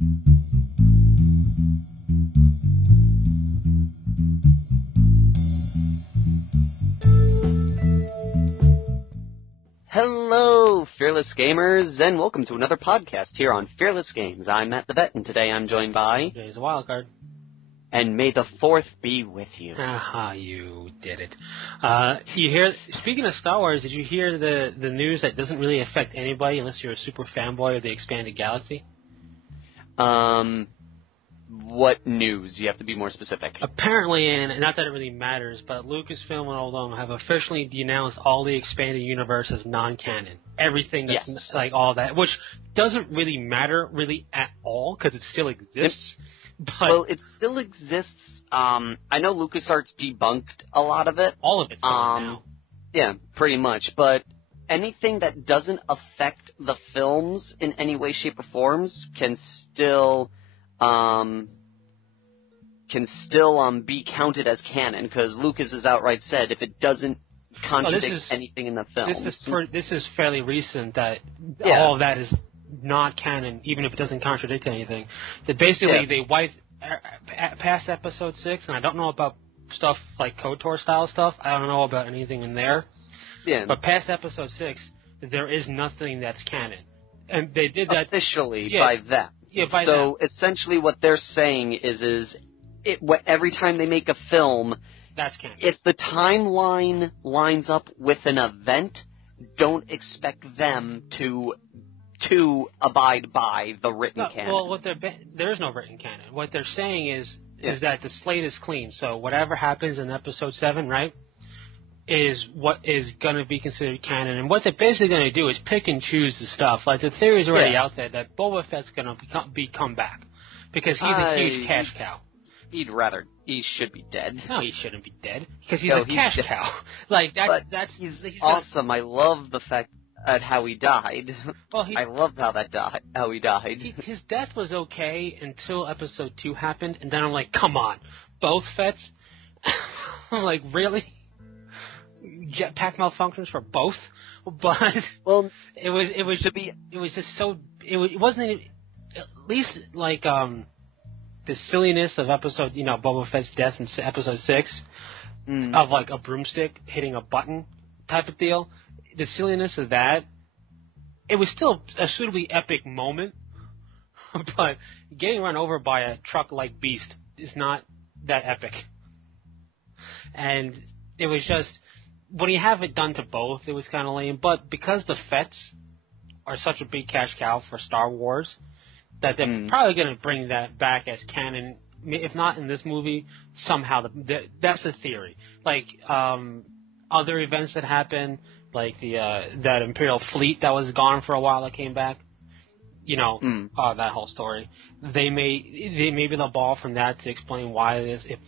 Hello, Fearless Gamers, and welcome to another podcast here on Fearless Games. I'm Matt the Vet, and today I'm joined by... Jay's a wild card. And may the 4th be with you. Aha, you did it. Speaking of Star Wars, did you hear the news that doesn't really affect anybody unless you're a super fanboy of the Expanded Galaxy? What news? You have to be more specific. Apparently, and not that it really matters, but Lucasfilm and all of them have officially denounced all the Expanded Universe as non-canon. Everything that's like all that, which doesn't really matter really at all because it still exists. Well, it still exists. I know LucasArts debunked a lot of it. All of it's gone now. Yeah, pretty much. But anything that doesn't affect the films in any way, shape, or forms can still be counted as canon, because Lucas has outright said if it doesn't contradict anything in the film. This is fairly recent that all of that is not canon, even if it doesn't contradict anything. That basically they wiped past episode 6, and I don't know about stuff like KOTOR style stuff. I don't know about anything in there. Yeah. But past episode 6, there is nothing that's canon, and they did that officially by them. Yeah, by so essentially, what they're saying is every time they make a film, that's canon. If the timeline lines up with an event, don't expect them to abide by the written canon. Well, there is no written canon. What they're saying is that the slate is clean. So whatever happens in episode 7, right, is what is going to be considered canon. And what they're basically going to do is pick and choose the stuff. Like, the theory is already out there that Boba Fett's going to come back because he's a huge cash cow. He should be dead. No, he shouldn't be dead because he's a cash cow. Like, that's he's awesome. I love the fact at how he died. Well, I loved how he died. His death was okay until episode 2 happened, and then I'm like, come on, both Fetts? I'm like, really? Jetpack malfunctions for both? But it wasn't at least like the silliness of episode, Boba Fett's death in episode 6 of like a broomstick hitting a button type of deal. The silliness of that, it was still a suitably epic moment, but getting run over by a truck-like beast is not that epic. And it was just, when you have it done to both, it was kind of lame. But because the Fetts are such a big cash cow for Star Wars, that they're probably going to bring that back as canon, if not in this movie, somehow. That's the theory. Like, other events that happen, like that Imperial fleet that was gone for a while that came back, that whole story. They may be the ball from that to explain why it is if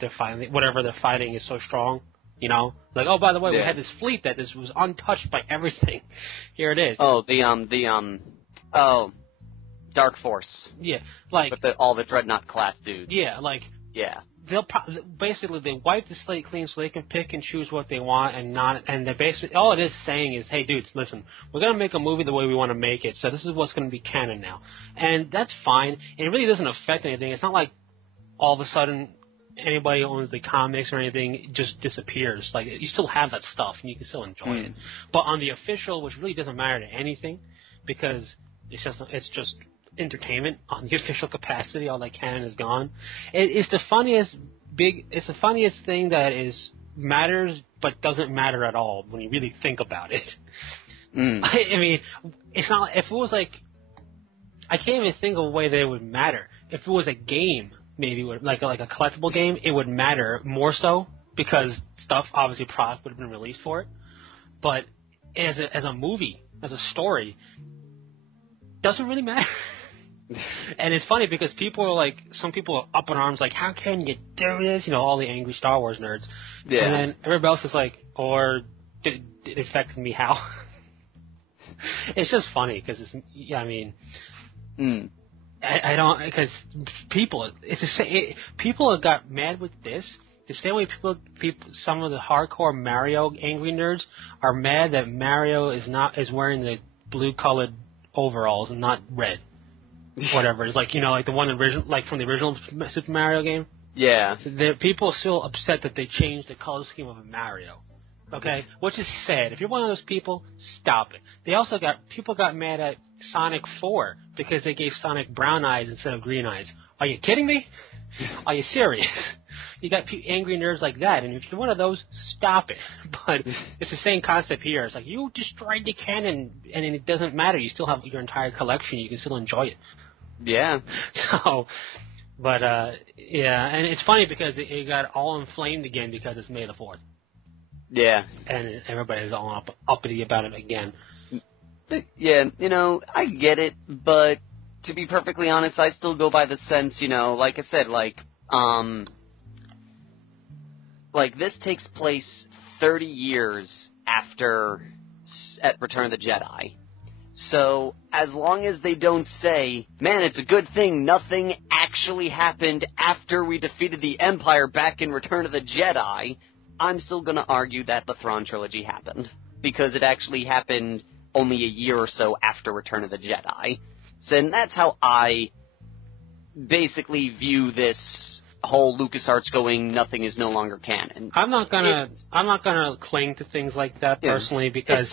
they're fighting whatever they're fighting is so strong. Like, oh, by the way, we had this fleet that this was untouched by everything. Here it is. Oh, Dark Force. Yeah, like with all the Dreadnought class dudes. Yeah, like they'll basically they wipe the slate clean so they can pick and choose what they want and they're basically all it is saying is, hey dudes, listen, we're gonna make a movie the way we want to make it, so this is what's gonna be canon now, and that's fine. And it really doesn't affect anything. It's not like all of a sudden anybody who owns the comics or anything just disappears. Like, you still have that stuff and you can still enjoy it. But on the official, which really doesn't matter to anything because it's just entertainment on the official capacity, all that canon is gone. It's the funniest thing that matters but doesn't matter at all when you really think about it. I mean, it's not, if it was like, I can't even think of a way that it would matter. If it was a game, maybe like a collectible game, it would matter more so because product would have been released for it. But as a movie, as a story, doesn't really matter. And it's funny because some people are up in arms like, how can you do this? All the angry Star Wars nerds. Yeah. And then everybody else is like, or did it affect me how? It's just funny because I don't, because people have got mad with this. The same way some of the hardcore Mario angry nerds are mad that Mario is wearing the blue colored overalls and not red. whatever. It's like, like the one original, like from the original Super Mario game. Yeah. People are still upset that they changed the color scheme of a Mario. Okay? Which is sad. If you're one of those people, stop it. People got mad at Sonic 4 because they gave Sonic brown eyes instead of green eyes. Are you kidding me? Are you serious? You got angry nerds like that, and if you're one of those, stop it. But it's the same concept here. It's like, you destroyed the canon, and it doesn't matter. You still have your entire collection. You can still enjoy it. Yeah. So, but, yeah, and it's funny because it got all inflamed again because it's May the 4th. Yeah. And everybody's all uppity about it again. Yeah, I get it, but to be perfectly honest, I still go by the sense, like I said, like this takes place 30 years at Return of the Jedi. So, as long as they don't say, man, it's a good thing nothing actually happened after we defeated the Empire back in Return of the Jedi, I'm still going to argue that the Thrawn trilogy happened. Because it actually happened only a year or so after Return of the Jedi. So, and that's how I basically view this whole LucasArts going, nothing is no longer canon. I'm not gonna cling to things like that personally, because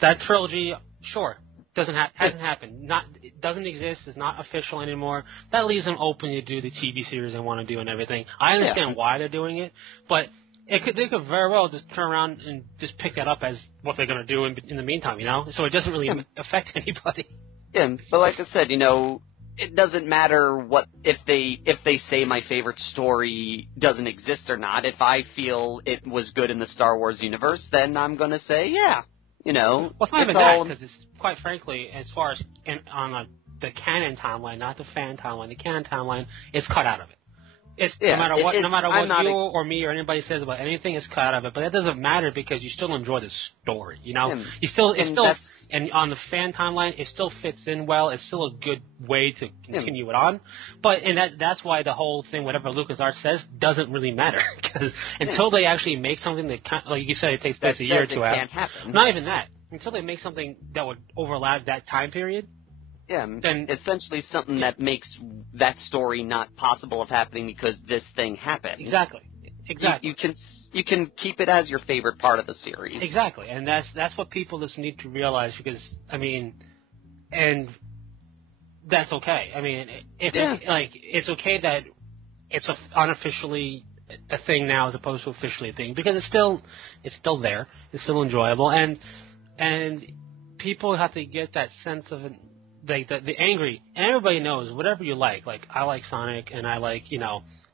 that trilogy, sure, hasn't happened. It doesn't exist. It's not official anymore. That leaves them open to do the TV series they want to do and everything. I understand why they're doing it, but they could very well just turn around and just pick that up as what they're going to do in the meantime, So it doesn't really affect anybody. Yeah, but like I said, it doesn't matter if they say my favorite story doesn't exist or not. If I feel it was good in the Star Wars universe, then I'm going to say, yeah, Well, it's not even that, because it's, quite frankly, as far as on the canon timeline, not the fan timeline, the canon timeline, it's cut out of it. No matter what you or me or anybody says about anything, it's cut out of it. But that doesn't matter because you still enjoy the story, and on the fan timeline, it still fits in well. It's still a good way to continue it on. But that's why the whole thing, whatever LucasArts says, doesn't really matter. Because until they actually make something that, like you said, it takes place a year or two out. Not even that. Until they make something that would overlap that time period. Yeah, then essentially something that makes that story not possible of happening because this thing happened. Exactly. You can keep it as your favorite part of the series. Exactly, and that's what people just need to realize, because and that's okay. It's okay that it's unofficially a thing now as opposed to officially a thing, because it's still there. It's still enjoyable, and people have to get that sense of the angry. And everybody knows whatever you like. Like, I like Sonic, and I like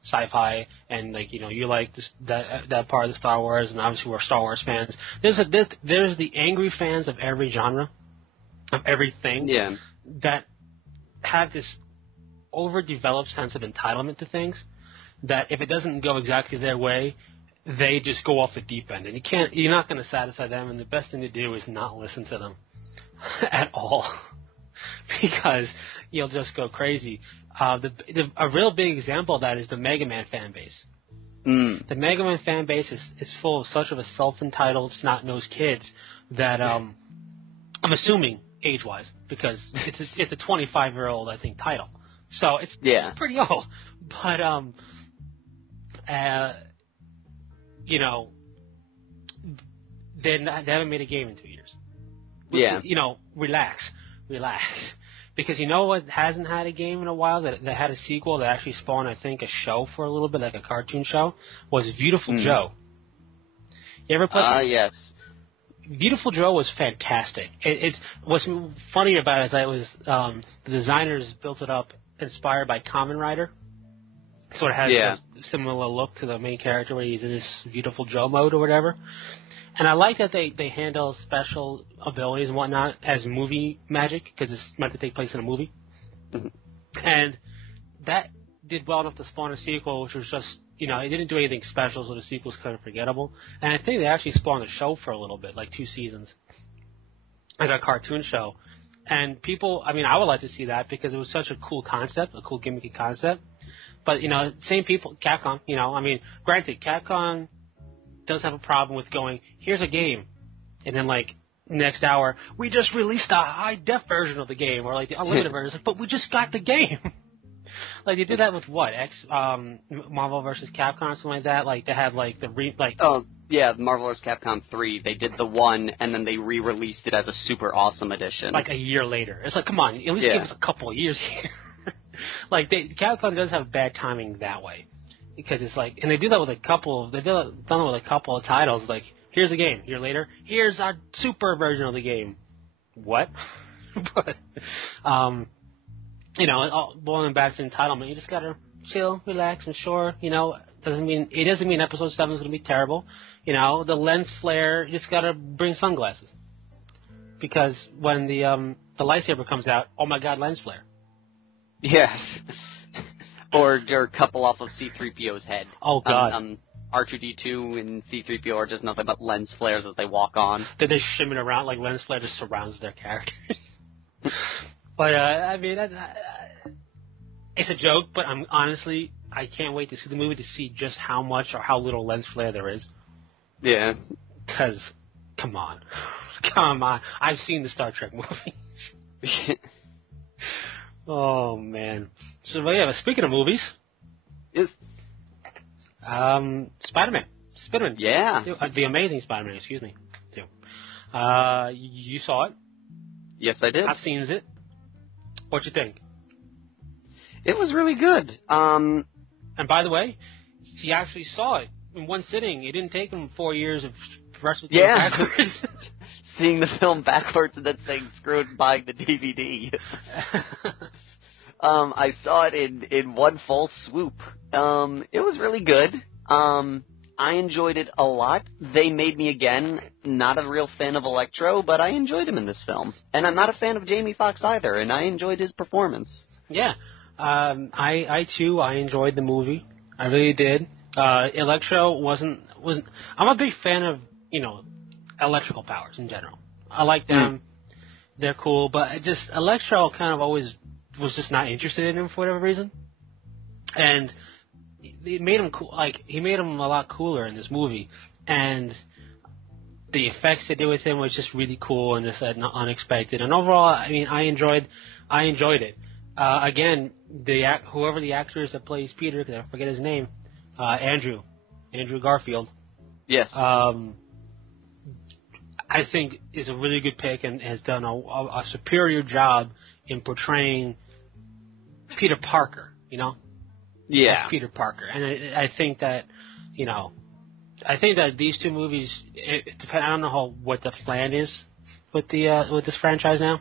sci-fi, and you like that part of the Star Wars, and obviously we're Star Wars fans. There's the angry fans of every genre, of everything, that have this overdeveloped sense of entitlement to things, that if it doesn't go exactly their way, they just go off the deep end, and you're not going to satisfy them, and the best thing to do is not listen to them at all, because you'll just go crazy. A real big example of that is the Mega Man fan base. The Mega Man fan base is full of such of a self-entitled, snot-nosed kids that I'm assuming age-wise, because it's a 25-year-old, I think, title. So it's pretty old. But they haven't made a game in 2 years. Relax. Because you know what hasn't had a game in a while that had a sequel that actually spawned, I think, a show for a little bit, like a cartoon show, was Beautiful Joe. You ever play? Yes. Beautiful Joe was fantastic. What's funny about it is that it was the designers built it up inspired by Kamen Rider. Sort of has a similar look to the main character where he's in this Beautiful Joe mode or whatever. And I like that they handle special abilities and whatnot as movie magic, because it's meant to take place in a movie. Mm-hmm. And that did well enough to spawn a sequel, which was just, it didn't do anything special, so the sequel's kind of forgettable. And I think they actually spawned a show for a little bit, like 2 seasons, like a cartoon show. And people, I would like to see that because it was such a cool concept, a cool gimmicky concept. But, same people, Capcom, granted, Capcom does have a problem with going, here's a game, and then next hour, we just released a high-def version of the game, or like the unlimited version, but we just got the game. Like, they did that with what? Marvel vs. Capcom or something like that? Like, they had, like, Oh, yeah, Marvel vs. Capcom 3. They did the one, and then they re-released it as a super awesome edition. Like, a year later. It's like, come on, at least give us a couple of years here. Like, Capcom does have bad timing that way. Because it's like, and they do that with a couple of titles, like, here's a game. A year later, here's our super version of the game. What? But, you know, boiling back to entitlement, you just gotta chill, relax, and sure, you know, it doesn't mean episode 7 is gonna be terrible. You know, the lens flare, you just gotta bring sunglasses. Because when the lightsaber comes out, oh my god, lens flare. Yes. Or couple off of C-3PO's head. Oh god. R2-D2 and C-3PO are just nothing but lens flares as they walk on. They shimmy around like lens flare just surrounds their characters. But I mean, it's a joke. But I can't wait to see the movie to see just how much or how little lens flare there is. Yeah. Because, come on, I've seen the Star Trek movies. Oh man. So yeah, speaking of movies, yes. Spiderman. Yeah. The Amazing Spider-Man, excuse me. Too. You saw it. Yes, I did. I've seen it. What'd you think? It was really good. And by the way, he actually saw it in one sitting. It didn't take him 4 years of wrestling backwards. Seeing the film backwards and then saying screw it and buying the DVD. I saw it in one full swoop. It was really good. I enjoyed it a lot. They made me, again, not a real fan of Electro, but I enjoyed him in this film. And I'm not a fan of Jamie Foxx either, and I enjoyed his performance. Yeah. I too enjoyed the movie. I really did. Electro wasn't. I'm a big fan of, you know, electrical powers in general. I like them. They're cool, but Electro kind of always was just not interested in him for whatever reason. And it made him cool. Like, he made him a lot cooler in this movie, and the effects they did with him was just really cool and just unexpected. And overall, I mean, I enjoyed it. Again, whoever the actor is that plays Peter, because I forget his name, Andrew Garfield. Yes. I think is a really good pick and has done a superior job in portraying Peter Parker. You know. Yeah. Peter Parker, and I think that, you know, these two movies. I don't know what the plan is with this franchise now.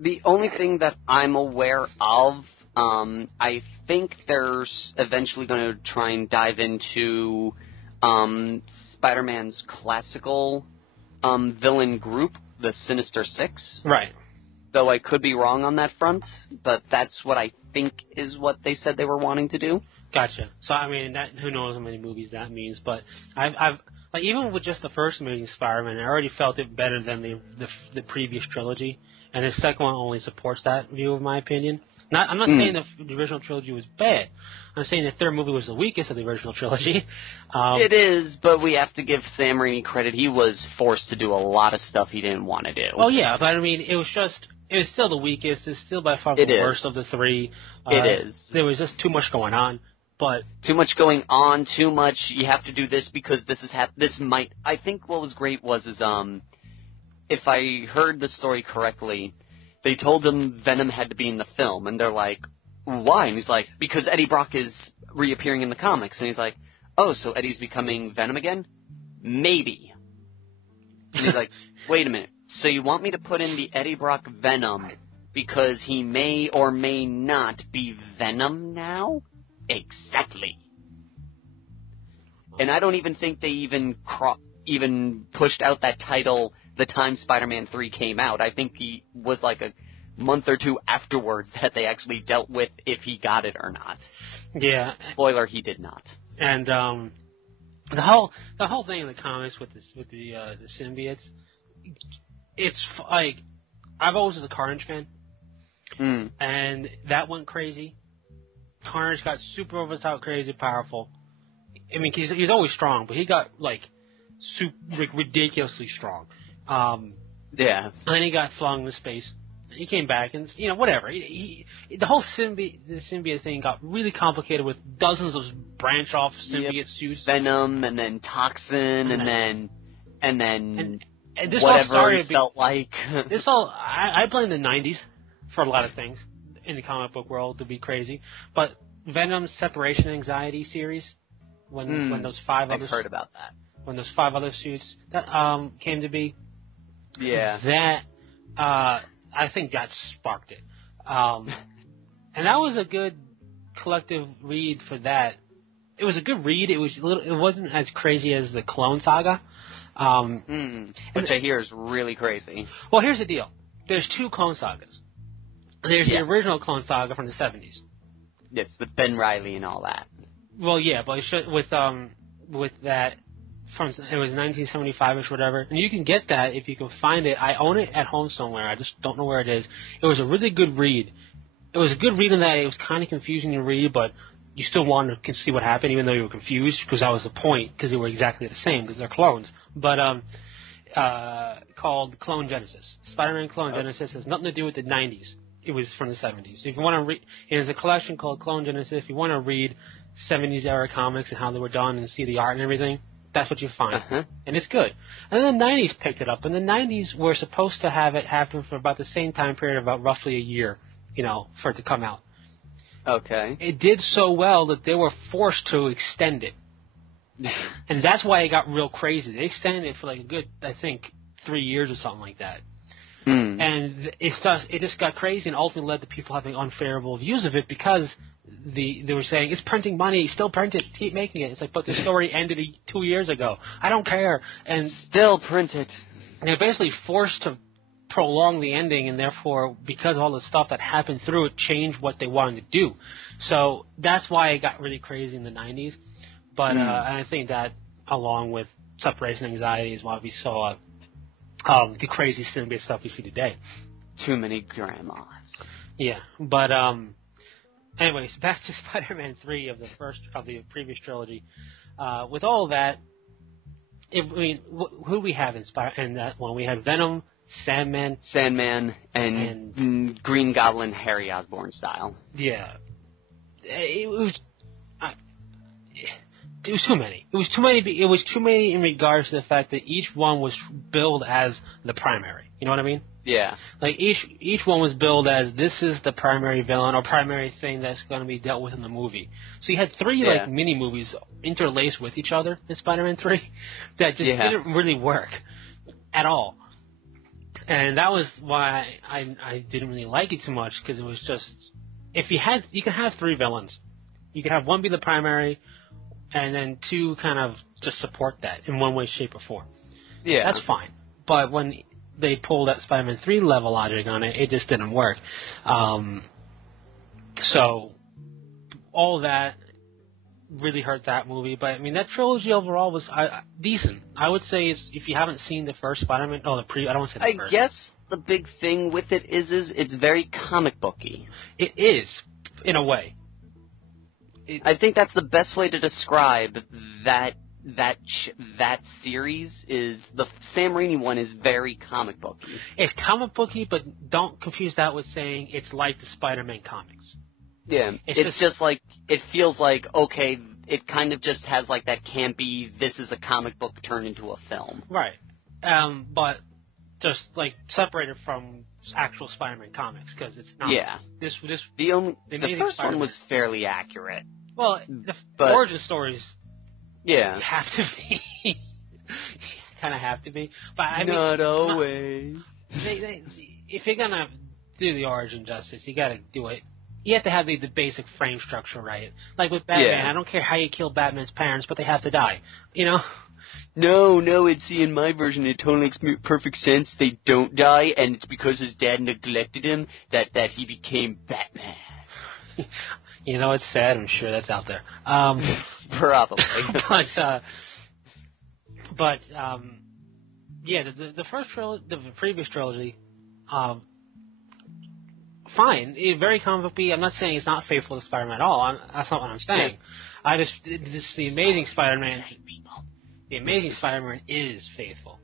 The only thing that I'm aware of, I think they're eventually going to try and dive into Spider-Man's classical villain group, the Sinister Six. Right. Though I could be wrong on that front, but that's what I think is what they said they were wanting to do. Gotcha. So, I mean, who knows how many movies that means, but I've like, even with just the first Amazing Spider-Man, I already felt it better than the previous trilogy, and the second one only supports that view, in my opinion. I'm not saying the original trilogy was bad. I'm saying the third movie was the weakest of the original trilogy. It is, but we have to give Sam Raimi credit. He was forced to do a lot of stuff he didn't want to do. Well, yeah, but I mean, it was still the weakest. It's still by far the worst of the three. It is. There was just too much going on. But too much going on, too much. You have to do this because this is this might. I think what was great was if I heard the story correctly, they told him Venom had to be in the film, and they're like, why? And he's like, because Eddie Brock is reappearing in the comics, and he's like, oh, so Eddie's becoming Venom again? Maybe. And he's like, wait a minute. So you want me to put in the Eddie Brock Venom because he may or may not be Venom now? Exactly. And I don't even think they even pushed out that title the time Spider-Man 3 came out. I think he was like a month or two afterwards that they actually dealt with if he got it or not. Yeah. Spoiler, he did not. And the whole thing in the comics with the symbiotes, it's like, I've always was a Carnage fan, and that went crazy. Carnage got super over the top, crazy, powerful. I mean, he's always strong, but he got like ridiculously strong. Yeah. And then he got flung into space. He came back, and whatever. The whole symbiote thing got really complicated with dozens of branch-off symbiote suits. Venom, and then Toxin, and then this whatever all started it felt like. I blame the 90s for a lot of things in the comic book world to be crazy. But Venom's separation anxiety series, when those 5 others... I've heard about that. When those 5 other suits that came to be... Yeah. That... I think that sparked it. And that was a good collective read for that. It was a good read. It wasn't as crazy as the Clone Saga. Which I hear is really crazy. Well, here's the deal. There's 2 Clone Sagas. There's the original Clone Saga from the 70s. Yes, with Ben Reilly and all that. Well, yeah, but with that... It was 1975ish, whatever, and you can get that if you can find it. I own it at home somewhere. I just don't know where it is. It was a really good read. It was a good read in that it was kind of confusing to read, but you still wanted to see what happened, even though you were confused, because that was the point, because they were exactly the same, because they're clones. But called Clone Genesis. Spider-Man Clone Genesis has nothing to do with the 90s. It was from the 70s. If you want to read, there's a collection called Clone Genesis. If you want to read 70s era comics and how they were done and see the art and everything, that's what you find. And it's good. And then the 90s picked it up. And the 90s were supposed to have it happen for about the same time period, about roughly a year, for it to come out. Okay. It did so well that they were forced to extend it. And that's why it got real crazy. They extended it for like a good, I think, 3 years or something like that. And it just got crazy and ultimately led to people having unfavorable views of it because they were saying, it's printing money, still print it, keep making it. It's like, but the story ended 2 years ago. I don't care. And still print it. They're basically forced to prolong the ending, and therefore, because of all the stuff that happened through it, changed what they wanted to do. So that's why it got really crazy in the 90s. But and I think that, along with separation anxiety, is why we saw the crazy symbiote stuff we see today. Too many grandmas. Yeah, but anyways, back to Spider-Man 3 of the previous trilogy. With all of that, who do we have in that one? We had Venom, Sandman, and Green Goblin, Harry Osborn style. Yeah, it was too many. It was too many in regards to the fact that each one was billed as the primary. You know what I mean? Yeah. Like each one was billed as this is the primary villain or primary thing that's going to be dealt with in the movie. So you had 3 like mini movies interlaced with each other in Spider-Man 3 that just didn't really work at all. And that was why I didn't really like it too much, because it was just, you can have 3 villains. You can have one be the primary, and then 2 kind of just support that in one way, shape, or form. Yeah. That's fine. But when they pulled that Spider-Man 3 level logic on it, it just didn't work. So all that really hurt that movie. But, I mean, that trilogy overall was decent. I would say if you haven't seen the first Spider-Man... I don't want to say the first. I guess the big thing with it is it's very comic booky. It is, in a way. I think that's the best way to describe that series. Is the Sam Raimi one is very comic booky. It's comic booky, but don't confuse that with saying it's like the Spider-Man comics. Yeah, it's just like, it feels like, okay, it kind of just has like that campy, this is a comic book turned into a film. Right. But just like separated from actual Spider-Man comics, because it's not. Yeah. The first one was fairly accurate. Well, the origin stories have to be. Kind of have to be. But I mean, not always. If you're going to do the origin justice, you got to do it. You have to have the basic frame structure right. Like with Batman, I don't care how you kill Batman's parents, but they have to die. You know? No, in my version, it totally makes perfect sense. They don't die, and it's because his dad neglected him that he became Batman. You know, it's sad. I'm sure that's out there. Probably. But the first trilogy, the previous trilogy, fine. Very comic book-y. I'm not saying it's not faithful to Spider-Man at all. That's not what I'm saying. The Amazing Spider-Man. The Amazing Spider-Man is faithful.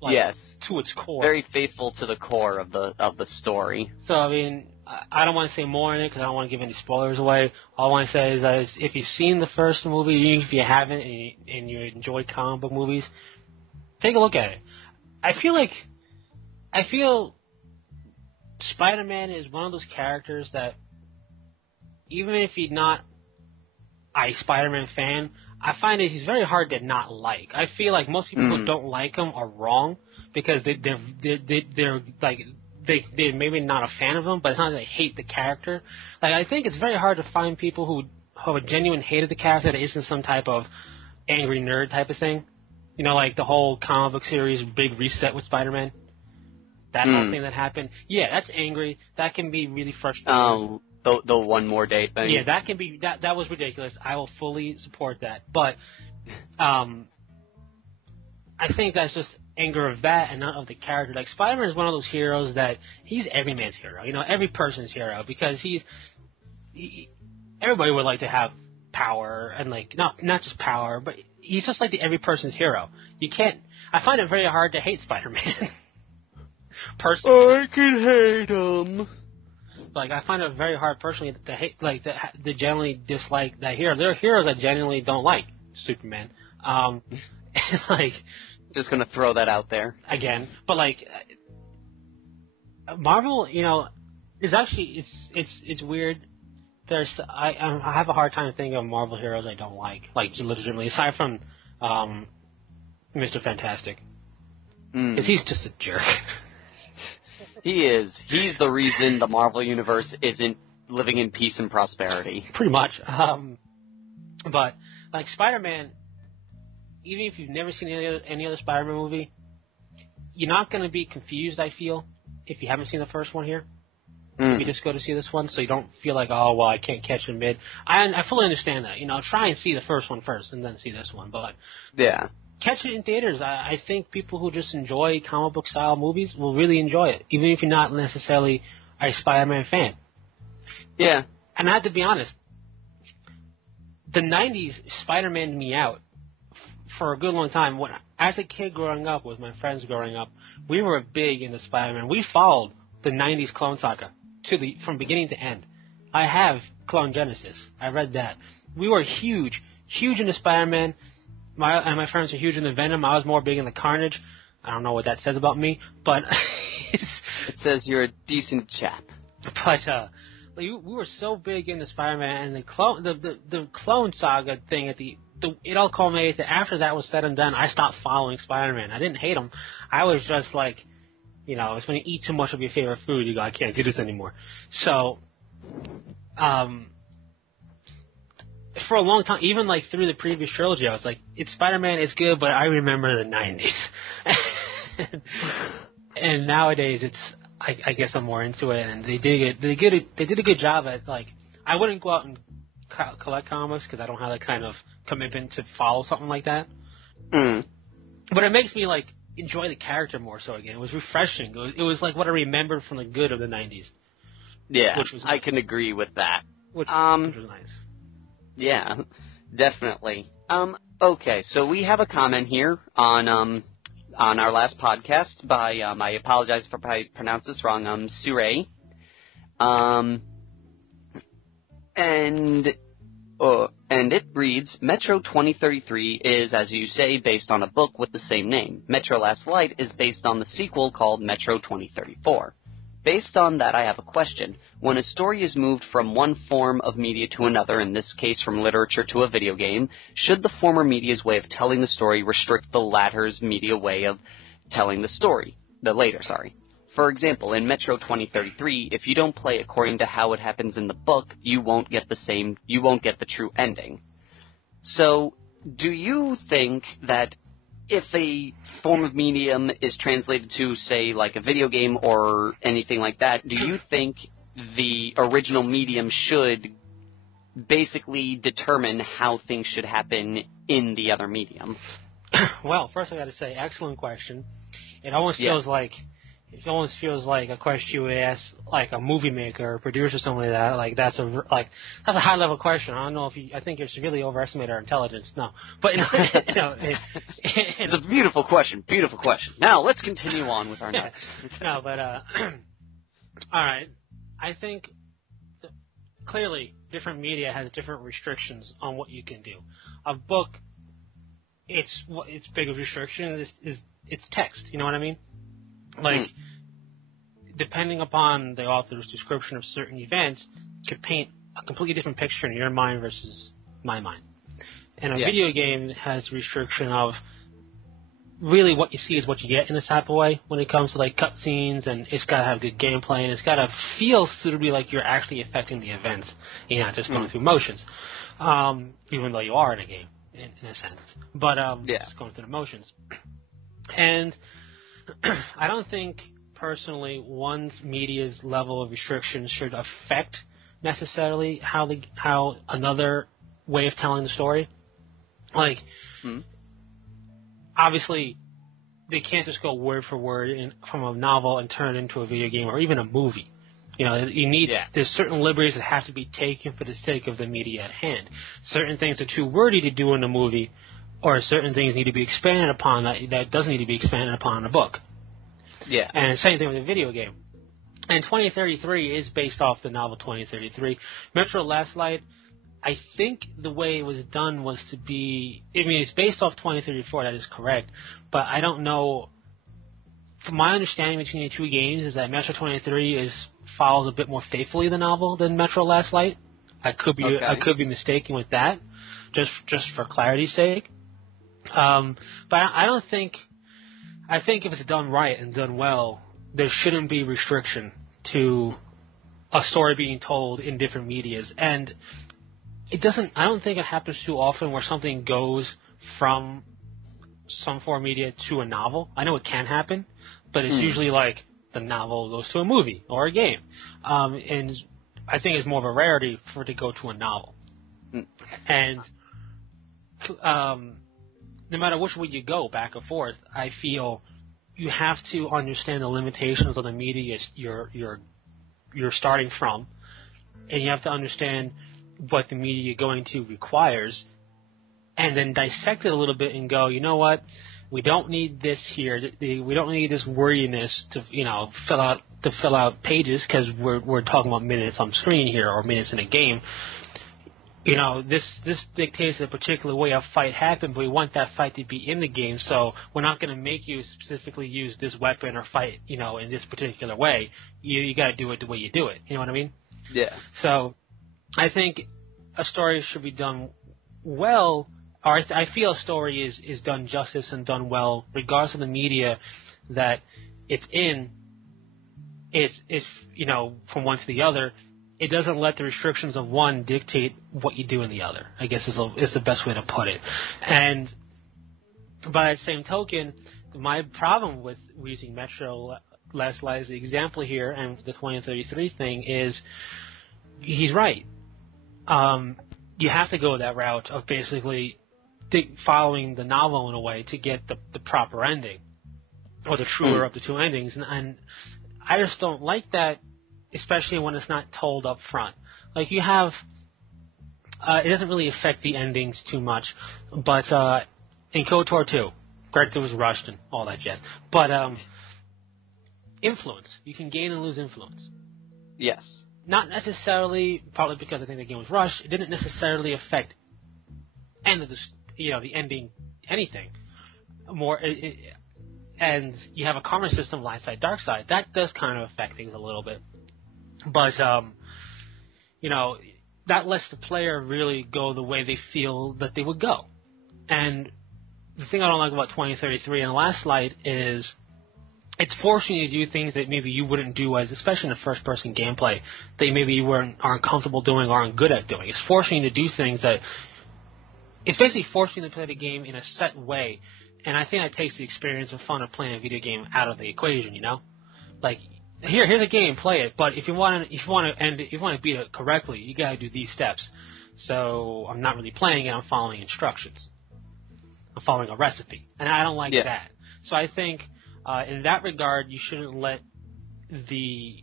Like, yes. To its core. Very faithful to the core of the story. So, I mean, I don't want to say more in it because I don't want to give any spoilers away. All I want to say is that if you've seen the first movie, even if you haven't, and you enjoy comic book movies, take a look at it. I feel Spider-Man is one of those characters that, even if you're not a Spider-Man fan, I find that he's very hard to not like. I feel like most people who don't like him are wrong because they're maybe not a fan of him, but it's not that they hate the character. Like, I think it's very hard to find people who have a genuine hate of the character that isn't some type of angry nerd type of thing. You know, like the whole comic book series Big Reset with Spider-Man. That whole thing that happened. Yeah, that's angry. That can be really frustrating. Oh, the one more day thing. Yeah, that can be that was ridiculous. I will fully support that. But I think that's just anger of that and not of the character. Like, Spider-Man is one of those heroes that he's every man's hero. You know, every person's hero because everybody would like to have power and, like, not just power, but he's just like the every person's hero. You can't. I find it very hard to hate Spider-Man. Personally, I can hate him. Like, I find it very hard personally to hate, like, to generally dislike that hero. There are heroes I genuinely don't like. Superman. Like, just gonna throw that out there again. But, like, Marvel, you know, is actually it's weird. I have a hard time thinking of Marvel heroes I don't like legitimately, aside from Mr. Fantastic, because he's just a jerk. He is. He's the reason the Marvel Universe isn't living in peace and prosperity. Pretty much. But, like, Spider-Man, even if you've never seen any other Spider-Man movie, you're not going to be confused, I feel, if you haven't seen the first one here. If you just go to see this one, so you don't feel like, oh, well, I can't catch it mid. I fully understand that. You know, try and see the first one first and then see this one. But yeah, catch it in theaters. I think people who just enjoy comic book style movies will really enjoy it, even if you're not necessarily a Spider-Man fan. Yeah. And I have to be honest, the 90s Spider-Man me out for a good long time. When, as a kid growing up, with my friends growing up, we were big into Spider-Man. We followed the 90s Clone Saga from beginning to end. I have Clone Genesis. I read that. We were huge into Spider-Man. My friends were huge into Venom. I was more big into Carnage. I don't know what that says about me, but it says you're a decent chap. But we were so big into Spider-Man, and the Clone Saga thing it all culminated. After that was said and done, I stopped following Spider-Man. I didn't hate him. I was just like, you know, it's when you eat too much of your favorite food, you go, I can't do this anymore. So, for a long time, even like through the previous trilogy, I was like, it's Spider-Man, it's good, but I remember the 90s. And nowadays, I guess I'm more into it, and they did a good job at, like, I wouldn't go out and collect comics because I don't have that kind of commitment to follow something like that. But it makes me, like, enjoy the character more so again. It was refreshing. It was like what I remembered from the good of the 90s. Yeah, which was I can agree with that. Which was nice. Yeah, definitely. Okay, so we have a comment here on our last podcast by, I apologize if I pronounce this wrong, Surey. And it reads, Metro 2033 is, as you say, based on a book with the same name. Metro Last Light is based on the sequel called Metro 2034. Based on that, I have a question. When a story is moved from one form of media to another, in this case from literature to a video game, should the former media's way of telling the story restrict the latter's media way of telling the story? The later, sorry. For example, in Metro 2033, if you don't play according to how it happens in the book, you won't get the true ending. So, do you think that if a form of medium is translated to, say, like a video game or anything like that, do you think the original medium should basically determine how things should happen in the other medium? Well, first I got to say, excellent question. It almost feels like it almost feels like a question you would ask like a movie maker or producer or something like that. Like that's a high level question. I don't know if you. I think you should really overestimate our intelligence. No, but it's a beautiful question. Beautiful question. Now let's continue on with our next. No, but all right. I think clearly different media has different restrictions on what you can do. A book, its biggest restriction is its text. You know what I mean? Like, depending upon the author's description of certain events, could paint a completely different picture in your mind versus my mind. And a video game has the restriction of really what you see is what you get in this type of way when it comes to like cutscenes, and it's got to have good gameplay, and it's got to feel suitably like you're actually affecting the events. You're not just going through motions, even though you are in a game in a sense. But just going through the motions. And I don't think personally one's media's level of restriction should affect necessarily how another way of telling the story. Like, obviously, they can't just go word for word from a novel and turn it into a video game or even a movie. You know, you need there's certain liberties that have to be taken for the sake of the media at hand. Certain things are too wordy to do in a movie, or certain things need to be expanded upon that doesn't need to be expanded upon in a book. Yeah. And same thing with a video game. And 2033 is based off the novel 2033. Metro Last Light, I think the way it was done was to be... I mean, it's based off 2034, that is correct. But I don't know... From my understanding between the two games is that Metro 23 follows a bit more faithfully the novel than Metro Last Light. I could be mistaken with that, just for clarity's sake. But I don't think... I think if it's done right and done well, there shouldn't be restriction to a story being told in different medias. And it doesn't. I don't think it happens too often where something goes from some form of media to a novel. I know it can happen, but it's usually like the novel goes to a movie or a game. And I think it's more of a rarity for it to go to a novel. And no matter which way you go, back or forth, I feel you have to understand the limitations of the media you're starting from, and you have to understand what the media you're going to requires, and then dissect it a little bit and go, you know what, we don't need this here. We don't need this wordiness to fill out pages because we're talking about minutes on screen here or minutes in a game. You know, this dictates a particular way a fight happened, but we want that fight to be in the game, so we're not going to make you specifically use this weapon or fight, in this particular way. You got to do it the way you do it. You know what I mean? Yeah. So I think a story should be done well, or I feel a story is done justice and done well, regardless of the media that it's in. It's from one to the other. It doesn't let the restrictions of one dictate what you do in the other, I guess is the best way to put it. And by that same token, my problem with using Metro Last Light as the example here and the 2033 thing is he's right. You have to go that route of basically following the novel in a way to get the proper ending or the truer of the two endings. And I just don't like that, especially when it's not told up front. Like you have, it doesn't really affect the endings too much, but in KOTOR 2, granted it was rushed and all that jazz, but influence. You can gain and lose influence. Yes. Not necessarily, probably because I think the game was rushed, it didn't necessarily affect the ending, anything. And you have a karma system, light side, dark side. That does kind of affect things a little bit. But, that lets the player really go the way they feel that they would go. And the thing I don't like about 2033 and Last Light is it's forcing you to do things that maybe you wouldn't do especially in the first-person gameplay, that maybe you aren't comfortable doing or aren't good at doing. It's forcing you to do things it's basically forcing you to play the game in a set way. And I think that takes the experience and fun of playing a video game out of the equation, Like, here's a game, play it. But if you want to beat it correctly, you got to do these steps. So I'm not really playing it. I'm following instructions. I'm following a recipe, and I don't like that. So I think In that regard, you shouldn't let the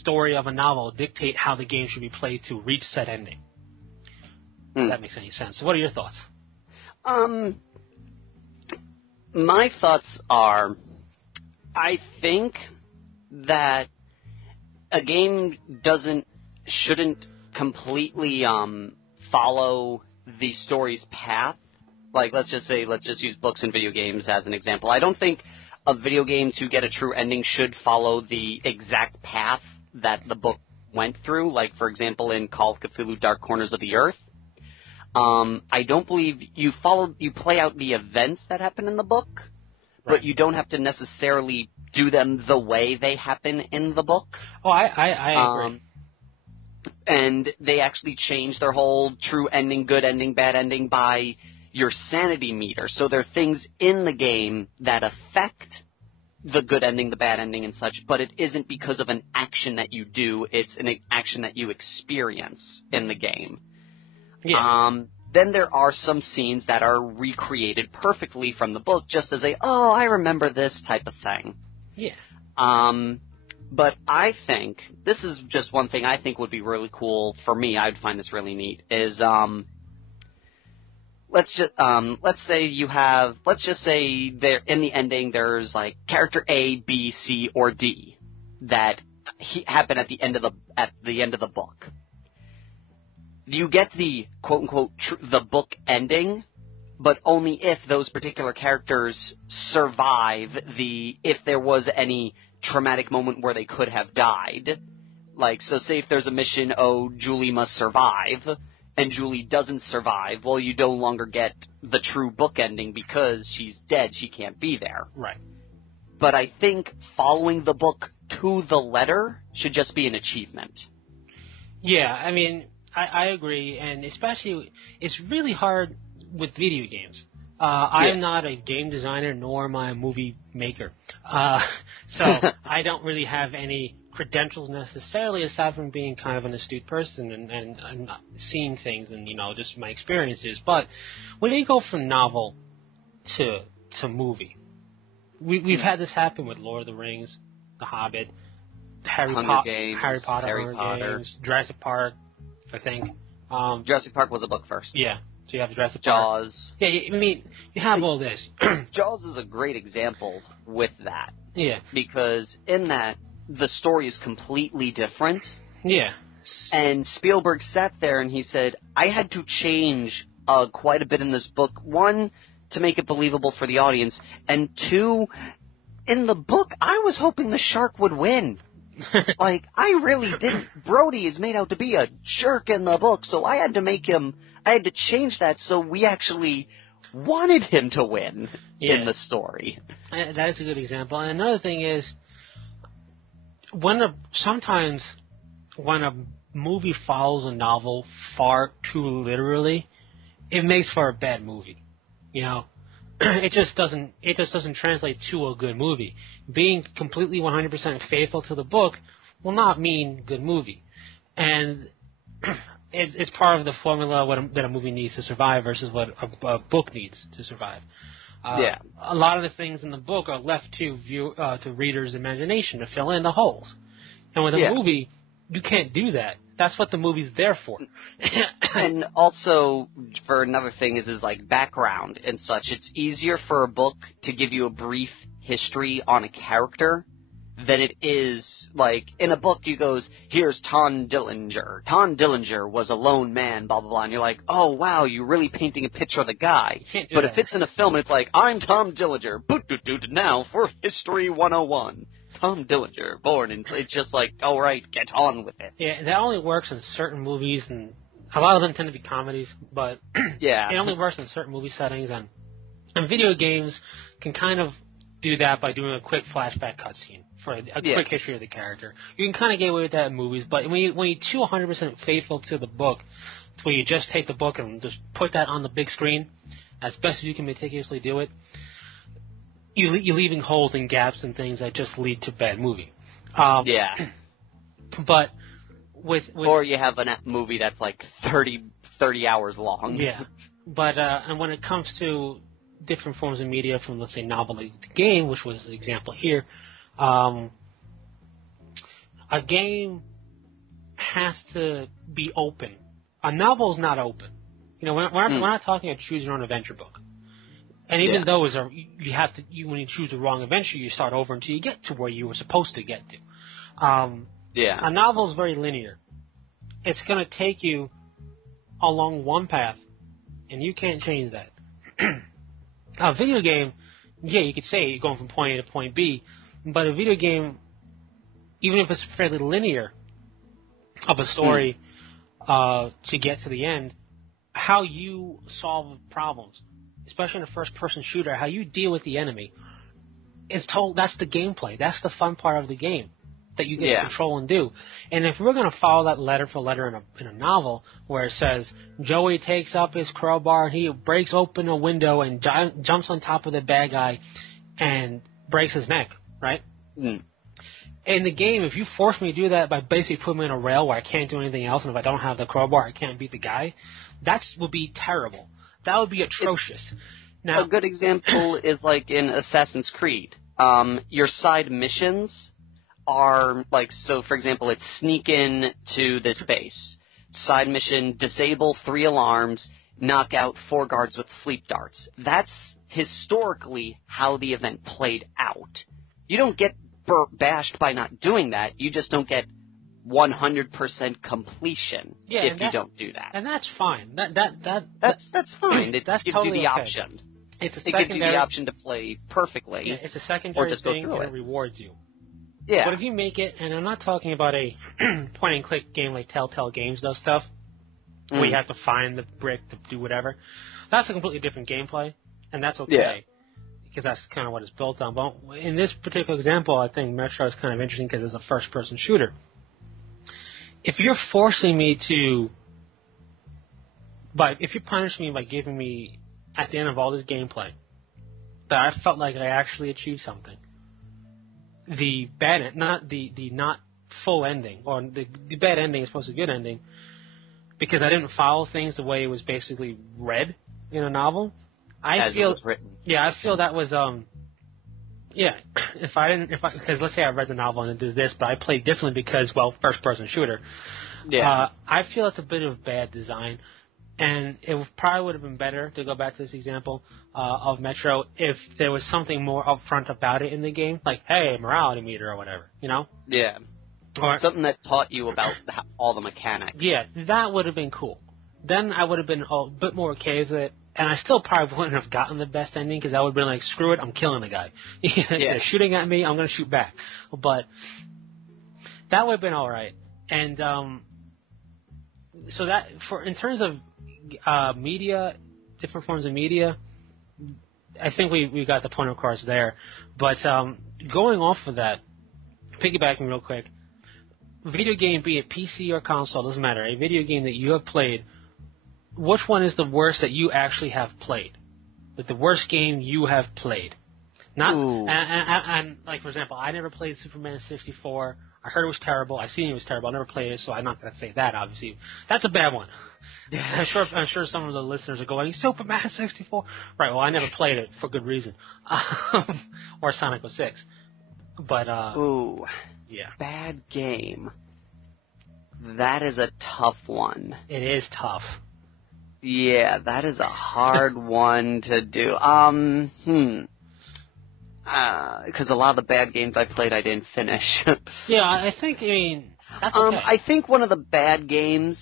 story of a novel dictate how the game should be played to reach said ending. If that makes any sense. So what are your thoughts? My thoughts are, I think that a game shouldn't completely follow the story's path. Like, let's just use books and video games as an example. I don't think a video game, to get a true ending, should follow the exact path that the book went through. Like, for example, in Call of Cthulhu: Dark Corners of the Earth. I don't believe you play out the events that happen in the book, right, but you don't have to necessarily do them the way they happen in the book. Oh, I agree. And they actually change their whole true ending, good ending, bad ending by your sanity meter. So there are things in the game that affect the good ending, the bad ending, and such, but it isn't because of an action that you do. It's an action that you experience in the game. Yeah. Then there are some scenes that are recreated perfectly from the book, just as I remember this type of thing. Yeah. But I think, this is just one thing I think would be really cool for me, I'd find this really neat, is, let's just say there, in the ending, there's, like, character A, B, C, or D that happen at the end of the book. You get the quote-unquote the book ending, but only if those particular characters survive if there was any traumatic moment where they could have died. Like, so say if there's a mission, Julie must survive, and Julie doesn't survive, well, you no longer get the true book ending because she's dead, she can't be there. Right. But I think following the book to the letter should just be an achievement. Yeah, I mean, I agree, and especially, it's really hard with video games. I am not a game designer, nor am I a movie maker. So I don't really have any credentials necessarily, aside from being kind of an astute person and seeing things and, just my experiences. But when you go from novel to movie, we've had this happen with Lord of the Rings, The Hobbit, Harry Potter, Games, Jurassic Park, I think. Jurassic Park was a book first. Yeah. So you have Jurassic Park. Jaws. Yeah, I mean, you have all this. Jaws is a great example with that. Yeah. Because in that, the story is completely different. Yeah. And Spielberg sat there and he said, I had to change quite a bit in this book. One, to make it believable for the audience. And two, in the book, I was hoping the shark would win. Like, I really didn't. Brody is made out to be a jerk in the book, so I had to change that so we actually wanted him to win in the story. That is a good example. And another thing is, sometimes when a movie follows a novel far too literally, it makes for a bad movie. It just doesn't translate to a good movie. Being completely 100% faithful to the book will not mean good movie. And it's part of the formula that a movie needs to survive versus what a book needs to survive. A lot of the things in the book are left to readers' imagination to fill in the holes. And with a movie, you can't do that. That's what the movie's there for. And also, for another thing, is like background and such. It's easier for a book to give you a brief history on a character than it is, like, in a book you goes, here's Tom Dillinger. Tom Dillinger was a lone man, blah, blah, blah. And you're like, oh, wow, you're really painting a picture of the guy. But if it's in a film, it's like, I'm Tom Dillinger. Now for History 101. Tom Dillinger, born, and it's just like, all right, get on with it. Yeah, that only works in certain movies, and a lot of them tend to be comedies, but it only works in certain movie settings, and video games can kind of do that by doing a quick flashback cutscene for a quick history of the character. You can kind of get away with that in movies, but when you're too 100% faithful to the book, it's where you just take the book and just put that on the big screen as best as you can meticulously do it, you're leaving holes and gaps and things that just lead to bad movie. But with or you have a movie that's like 30 hours long. Yeah. But and when it comes to different forms of media from, let's say, novel to game, which was the example here, a game has to be open. A novel is not open. You know, we're not talking a choose your own adventure book. And even those are, when you choose the wrong adventure, you start over until you get to where you were supposed to get to. A novel is very linear. It's going to take you along one path, and you can't change that. A video game, you could say you're going from point A to point B, but a video game, even if it's fairly linear of a story to get to the end, how you solve problems, especially in a first-person shooter, how you deal with the enemy, that's the gameplay. That's the fun part of the game that you get to control and do. And if we're going to follow that letter for letter in a novel where it says Joey takes up his crowbar and he breaks open a window and jumps on top of the bad guy and breaks his neck, right? In the game, if you force me to do that by basically putting me in a rail where I can't do anything else, and if I don't have the crowbar, I can't beat the guy, that would be terrible. That would be atrocious. Now, a good example is like in Assassin's Creed. Your side missions are like, so for example, it's sneak in to this base. Side mission, disable 3 alarms, knock out 4 guards with sleep darts. That's historically how the event played out. You don't get bashed by not doing that. You just don't get 100% completion if you don't do that. And that's fine. That's fine. It gives totally you the okay. option. It gives you the option to play perfectly. Yeah, it's a secondary or just thing, go through and it rewards you. Yeah. But if you make it, and I'm not talking about a point-and-click game like Telltale Games does stuff, where you have to find the brick to do whatever, that's a completely different gameplay, and that's okay, because that's kind of what it's built on. But in this particular example, I think Metro is kind of interesting because it's a first-person shooter. If you're forcing me to, if you punish me by giving me, at the end of all this gameplay, that I felt like I actually achieved something, the bad, not full ending, or the bad ending is supposed to be a good ending, because I didn't follow things the way it was basically read in a novel. As it was written. Yeah, I feel that was because let's say I read the novel and it did this, but I played differently because, first-person shooter. Yeah. I feel it's a bit of bad design, and it probably would have been better to go back to this example of Metro if there was something more upfront about it in the game, like, hey, morality meter or whatever, you know? Yeah. Or something that taught you about all the mechanics. Yeah, that would have been cool. Then I would have been a bit more okay with it. And I still probably wouldn't have gotten the best ending because I would have been like, screw it, I'm killing the guy. They're shooting at me, I'm going to shoot back. But that would have been all right. And so that, in terms of media, different forms of media, I think we got the point across there. But going off of that, piggybacking real quick, video game, be it PC or console, doesn't matter, a video game that you have played, which one is the worst that you actually have played? Like the worst game you have played? Not and like, for example, I never played Superman 64. I heard it was terrible. I seen it was terrible. I never played it, so I'm not going to say that, obviously. That's a bad one. I'm sure some of the listeners are going, Superman 64? Right, well, I never played it for good reason. Or Sonic 06. But, bad game. That is a tough one. It is tough. Yeah, that is a hard one to do. Because a lot of the bad games I played, I didn't finish. Yeah, I mean, that's okay. I think one of the bad games,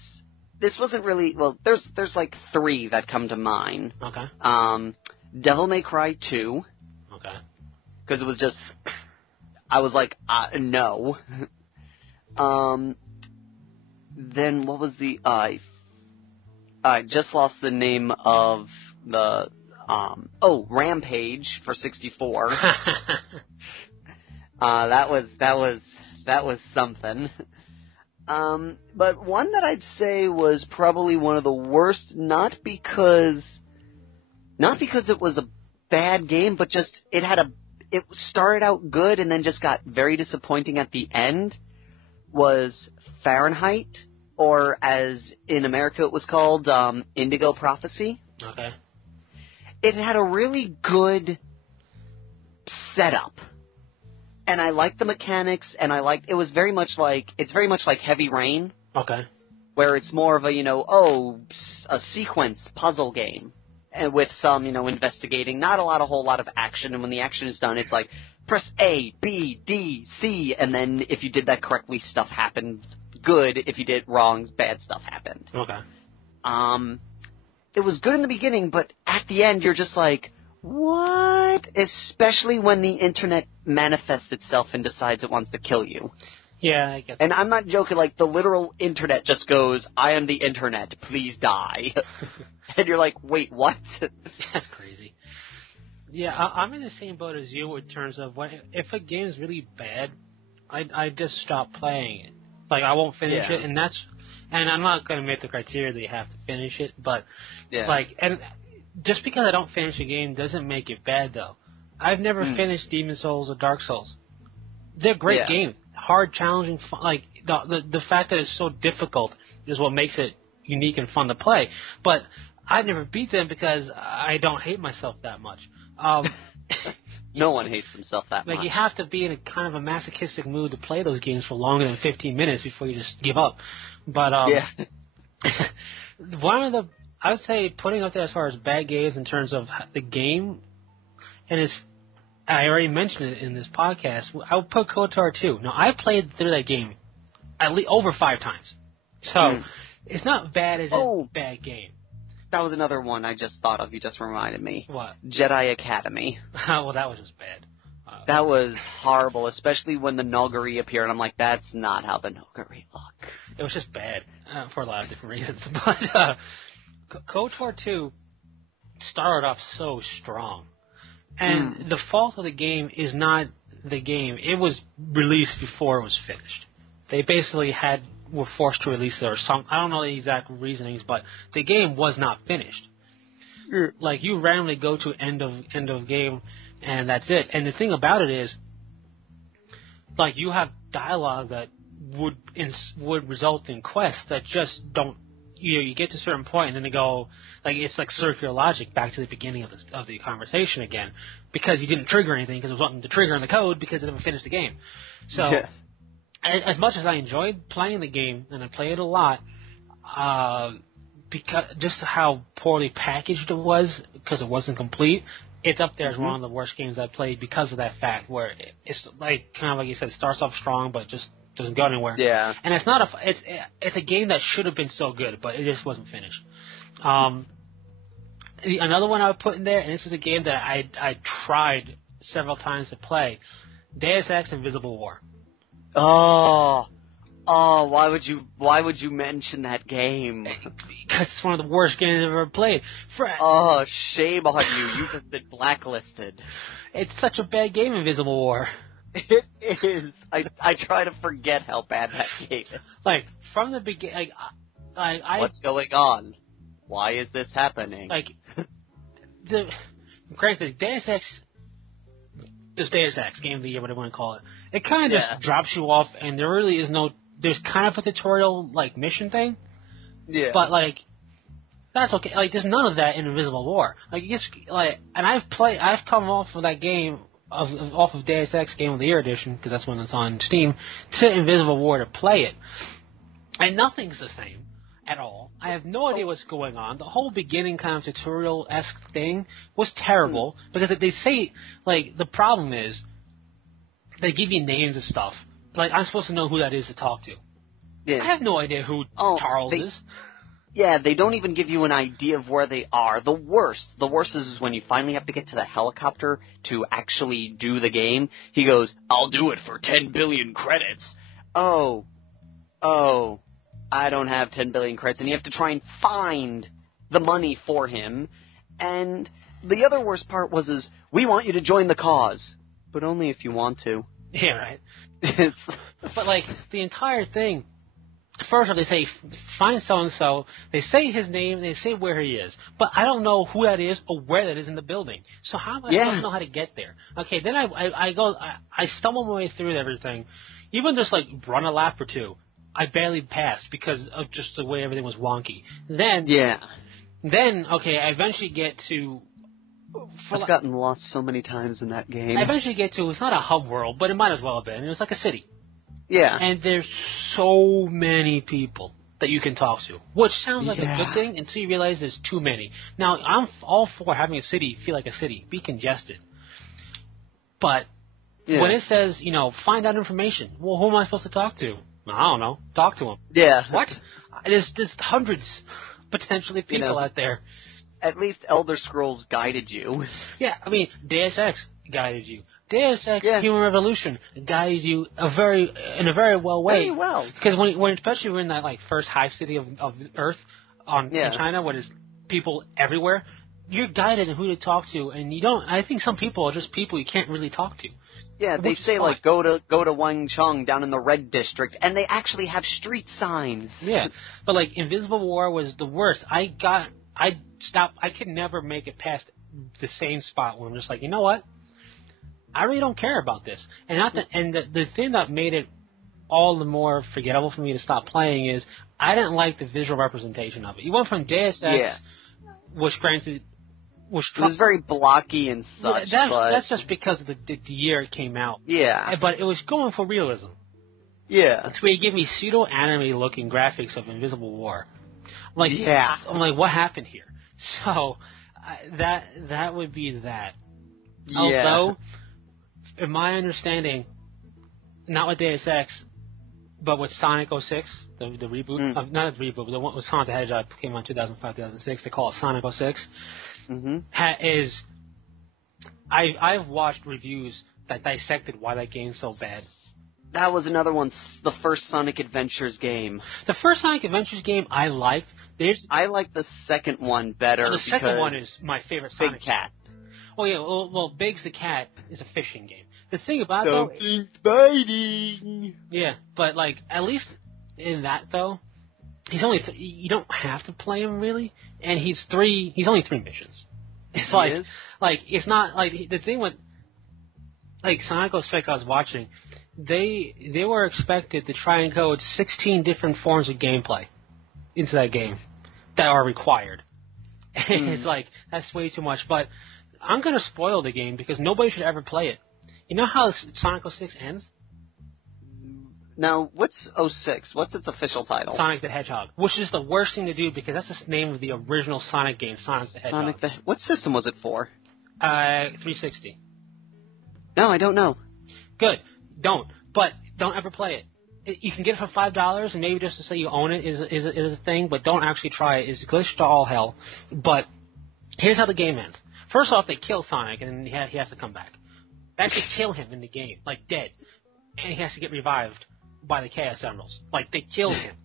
this wasn't really, there's like 3 that come to mind. Okay. Devil May Cry 2. Okay. Because it was just, I was like, no. Then what was the, I just lost the name of the, Rampage for 64. That was something. But one that I'd say was probably one of the worst, not because it was a bad game, but just it started out good and then just got very disappointing at the end, was Fahrenheit, or as in America it was called, Indigo Prophecy. Okay. it had a really good setup. And I liked the mechanics, and it was very much like Heavy Rain. Okay. Where it's more of a sequence puzzle game. And with some, investigating, not a whole lot of action, and when the action is done, it's like, press A, B, D, C, and then if you did that correctly, stuff happened good. If you did it wrong, bad stuff happened. Okay. It was good in the beginning, but at the end, you're just like, what? Especially when the internet manifests itself and decides it wants to kill you. Yeah, I get that. And I'm not joking, like, the literal internet just goes, I am the internet, please die. And you're like, wait, what? That's crazy. Yeah, I'm in the same boat as you in terms of if a game is really bad, I just stop playing it. Like, I won't finish it, and I'm not going to make the criteria that you have to finish it, but, and just because I don't finish a game doesn't make it bad, though. I've never finished Demon Souls or Dark Souls. They're great games. Hard, challenging, fun. Like, the fact that it's so difficult is what makes it unique and fun to play. But I never beat them because I don't hate myself that much. No one hates themselves that much. Like, you have to be in a kind of a masochistic mood to play those games for longer than 15 minutes before you just give up. But one of the, I would say, putting up there as far as bad games in terms of the game, and it's, I already mentioned it in this podcast, I would put KOTOR 2. Now, I played through that game at least over 5 times. So, it's not bad as a bad game. That was another one I just thought of. You just reminded me. What? Jedi Academy. Well, that was just bad. That was horrible, especially when the Nogari appeared. I'm like, that's not how the Nogari look. It was just bad for a lot of different reasons. But KOTOR 2 started off so strong. And the fault of the game is not the game. It was released before it was finished. They basically were forced to release it or some. I don't know the exact reasonings, but the game was not finished. Like, you randomly go to end of game, and that's it. And the thing about it is, like, you have dialogue that would result in quests that just don't. You get to a certain point, and then they go, like, it's like circular logic back to the beginning of the conversation again, because you didn't trigger anything, because it was nothing to trigger in the code, because it never finished the game. So, as much as I enjoyed playing the game, and I play it a lot, because just how poorly packaged it was, because it wasn't complete, it's up there as one of the worst games I played because of that fact, where it's like, kind of like you said, it starts off strong, but just doesn't go anywhere. Yeah. And it's not it's a game that should have been so good, but it just wasn't finished. Another one I would put in there, and this is a game that I tried several times to play, Deus Ex Invisible War. Oh, why would you mention that game? Because it's one of the worst games I've ever played. Oh, shame on you. You've just been blacklisted. It's such a bad game, Invisible War. It is. I try to forget how bad that game is. Like, from the beginning, what's going on? Why is this happening? Like, granted, Deus Ex, Game of the Year, whatever you want to call it, it kind of just drops you off, and there really is there's kind of a tutorial, like, mission thing. Yeah. But, like, that's okay. Like, there's none of that in Invisible War. Like, it's, like, and I've come off of that game, off of Deus Ex Game of the Year edition, because that's when it's on Steam, to Invisible War to play it. And nothing's the same at all. I have no idea what's going on. The whole beginning kind of tutorial-esque thing was terrible, because they say, like, the problem is, they give you names and stuff. Like, I'm supposed to know who that is to talk to. Yeah. I have no idea who Charles is. Yeah, they don't even give you an idea of where they are. The worst is when you finally have to get to the helicopter to actually do the game. He goes, I'll do it for 10 billion credits. Oh, I don't have 10 billion credits. And you have to try and find the money for him. And the other worst part is, we want you to join the cause. But only if you want to. Yeah, right. But, like, the entire thing, first off, they say, find so-and-so, they say his name, they say where he is, but I don't know who that is or where that is in the building. So how am I supposed to know how to get there? Okay, then I stumble my way through everything, even just, like, run a lap or two. I barely passed because of just the way everything was wonky. Then, okay, I eventually get to I've gotten lost so many times in that game. I eventually get to, it's not a hub world, but it might as well have been. It was like a city. Yeah. And there's so many people that you can talk to, which sounds like a good thing until you realize there's too many. Now, I'm all for having a city feel like a city, be congested. But when it says, find out information, well, who am I supposed to talk to? I don't know. Talk to them. Yeah. What? There's hundreds, potentially, people out there. At least Elder Scrolls guided you. Yeah, I mean, Deus Ex guided you. Deus Ex Human Revolution guided you in a very well way. Very well. Because when especially we're in that first hive city of Earth in China, where there's people everywhere, you're guided in who to talk to, and you don't. I think some people are just people you can't really talk to. Yeah, they say go to Wangcheng down in the Red District, and they actually have street signs. Yeah, but Invisible War was the worst. I stopped. I could never make it past the same spot where I'm just like, you know what? I really don't care about this. And the thing that made it all the more forgettable for me to stop playing is I didn't like the visual representation of it. You went from Deus Ex, which granted was it was very blocky and such. That's just because of the year it came out. Yeah. But it was going for realism. Yeah. It's where you give me pseudo-anime looking graphics of Invisible War. I'm like, what happened here? So that would be that. Yeah. Although, in my understanding, not with Deus Ex, but with Sonic 06, the reboot, not the reboot, but the one with Sonic the Hedgehog came out in 2005, 2006. They call it Sonic 06. I've watched reviews that dissected why that game's so bad. That was another one, the first Sonic Adventures game. The first Sonic Adventures game I liked. I like the second one better. The second one is my favorite Sonic Big Cat. Oh yeah, well, Biggs the Cat is a fishing game. The thing about it, though, something's biting. Yeah, but at least in that though, he's only you don't have to play him really, and he's only 3 missions. It's it's not the thing with Sonic 06 I was watching. They were expected to try and code 16 different forms of gameplay into that game that are required. It's that's way too much. But I'm going to spoil the game because nobody should ever play it. You know how Sonic 06 ends? Now, what's 06? What's its official title? Sonic the Hedgehog, which is the worst thing to do because that's the name of the original Sonic game, Sonic the Hedgehog. What system was it for? 360. No, I don't know. Good. But don't ever play it. You can get it for $5, and maybe just to say you own it is a thing, but don't actually try it. It's glitched to all hell. But here's how the game ends. First off, they kill Sonic, and then he has to come back. They actually kill him in the game, dead. And he has to get revived by the Chaos Emeralds. They killed him.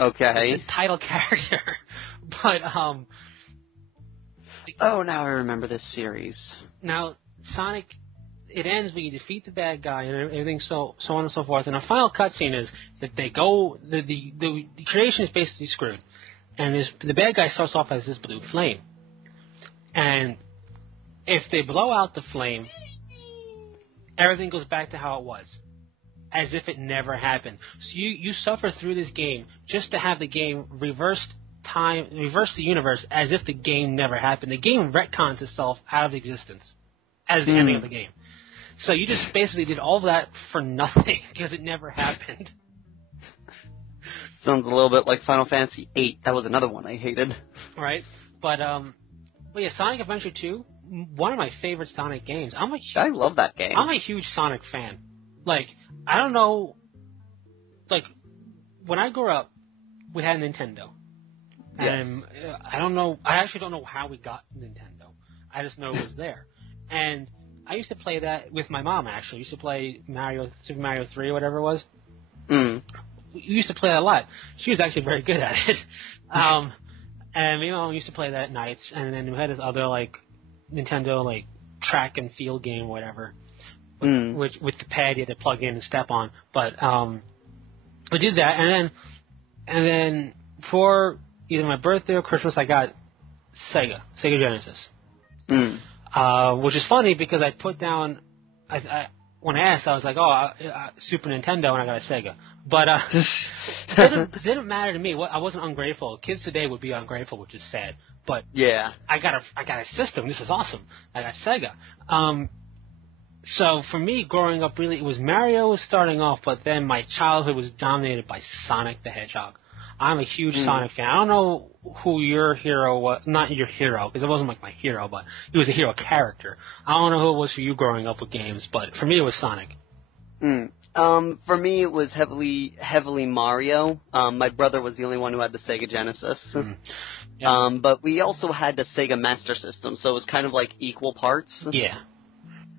Okay. The title character. But, oh, now I remember this series. Now, Sonic, it ends when you defeat the bad guy and everything, so on and so forth. And the final cutscene is that they go, the creation is basically screwed. And the bad guy starts off as this blue flame. And if they blow out the flame, everything goes back to how it was, as if it never happened. So you suffer through this game just to have the game reverse the universe as if the game never happened. The game retcons itself out of existence as the ending of the game. So you just basically did all of that for nothing because it never happened. Sounds a little bit like Final Fantasy VIII. That was another one I hated. Right, but yeah, Sonic Adventure 2, one of my favorite Sonic games. I love that game. I'm a huge Sonic fan. I don't know, when I grew up, we had a Nintendo. And I actually don't know how we got Nintendo. I just know it was there. And I used to play that with my mom, actually. I used to play Super Mario 3 or whatever it was. We used to play that a lot. She was actually very good at it. And me and my mom used to play that at nights. And then we had this other, Nintendo, track and field game or whatever. Which, with the pad you had to plug in and step on. But we did that. And then for either my birthday or Christmas, I got Sega Genesis. Which is funny because I put down, when I asked, I was like, Super Nintendo, and I got a Sega. But it didn't matter to me. I wasn't ungrateful. Kids today would be ungrateful, which is sad. But yeah, I got a system. This is awesome. I got Sega. So for me, growing up, really, it was Mario was starting off, but then my childhood was dominated by Sonic the Hedgehog. I'm a huge Sonic fan. I don't know who your hero was. Not your hero, because it wasn't like my hero, but he was a hero character. I don't know who it was for you growing up with games, but for me, it was Sonic. For me, it was heavily Mario. My brother was the only one who had the Sega Genesis. Yeah. But we also had the Sega Master System, so it was kind of like equal parts. Yeah.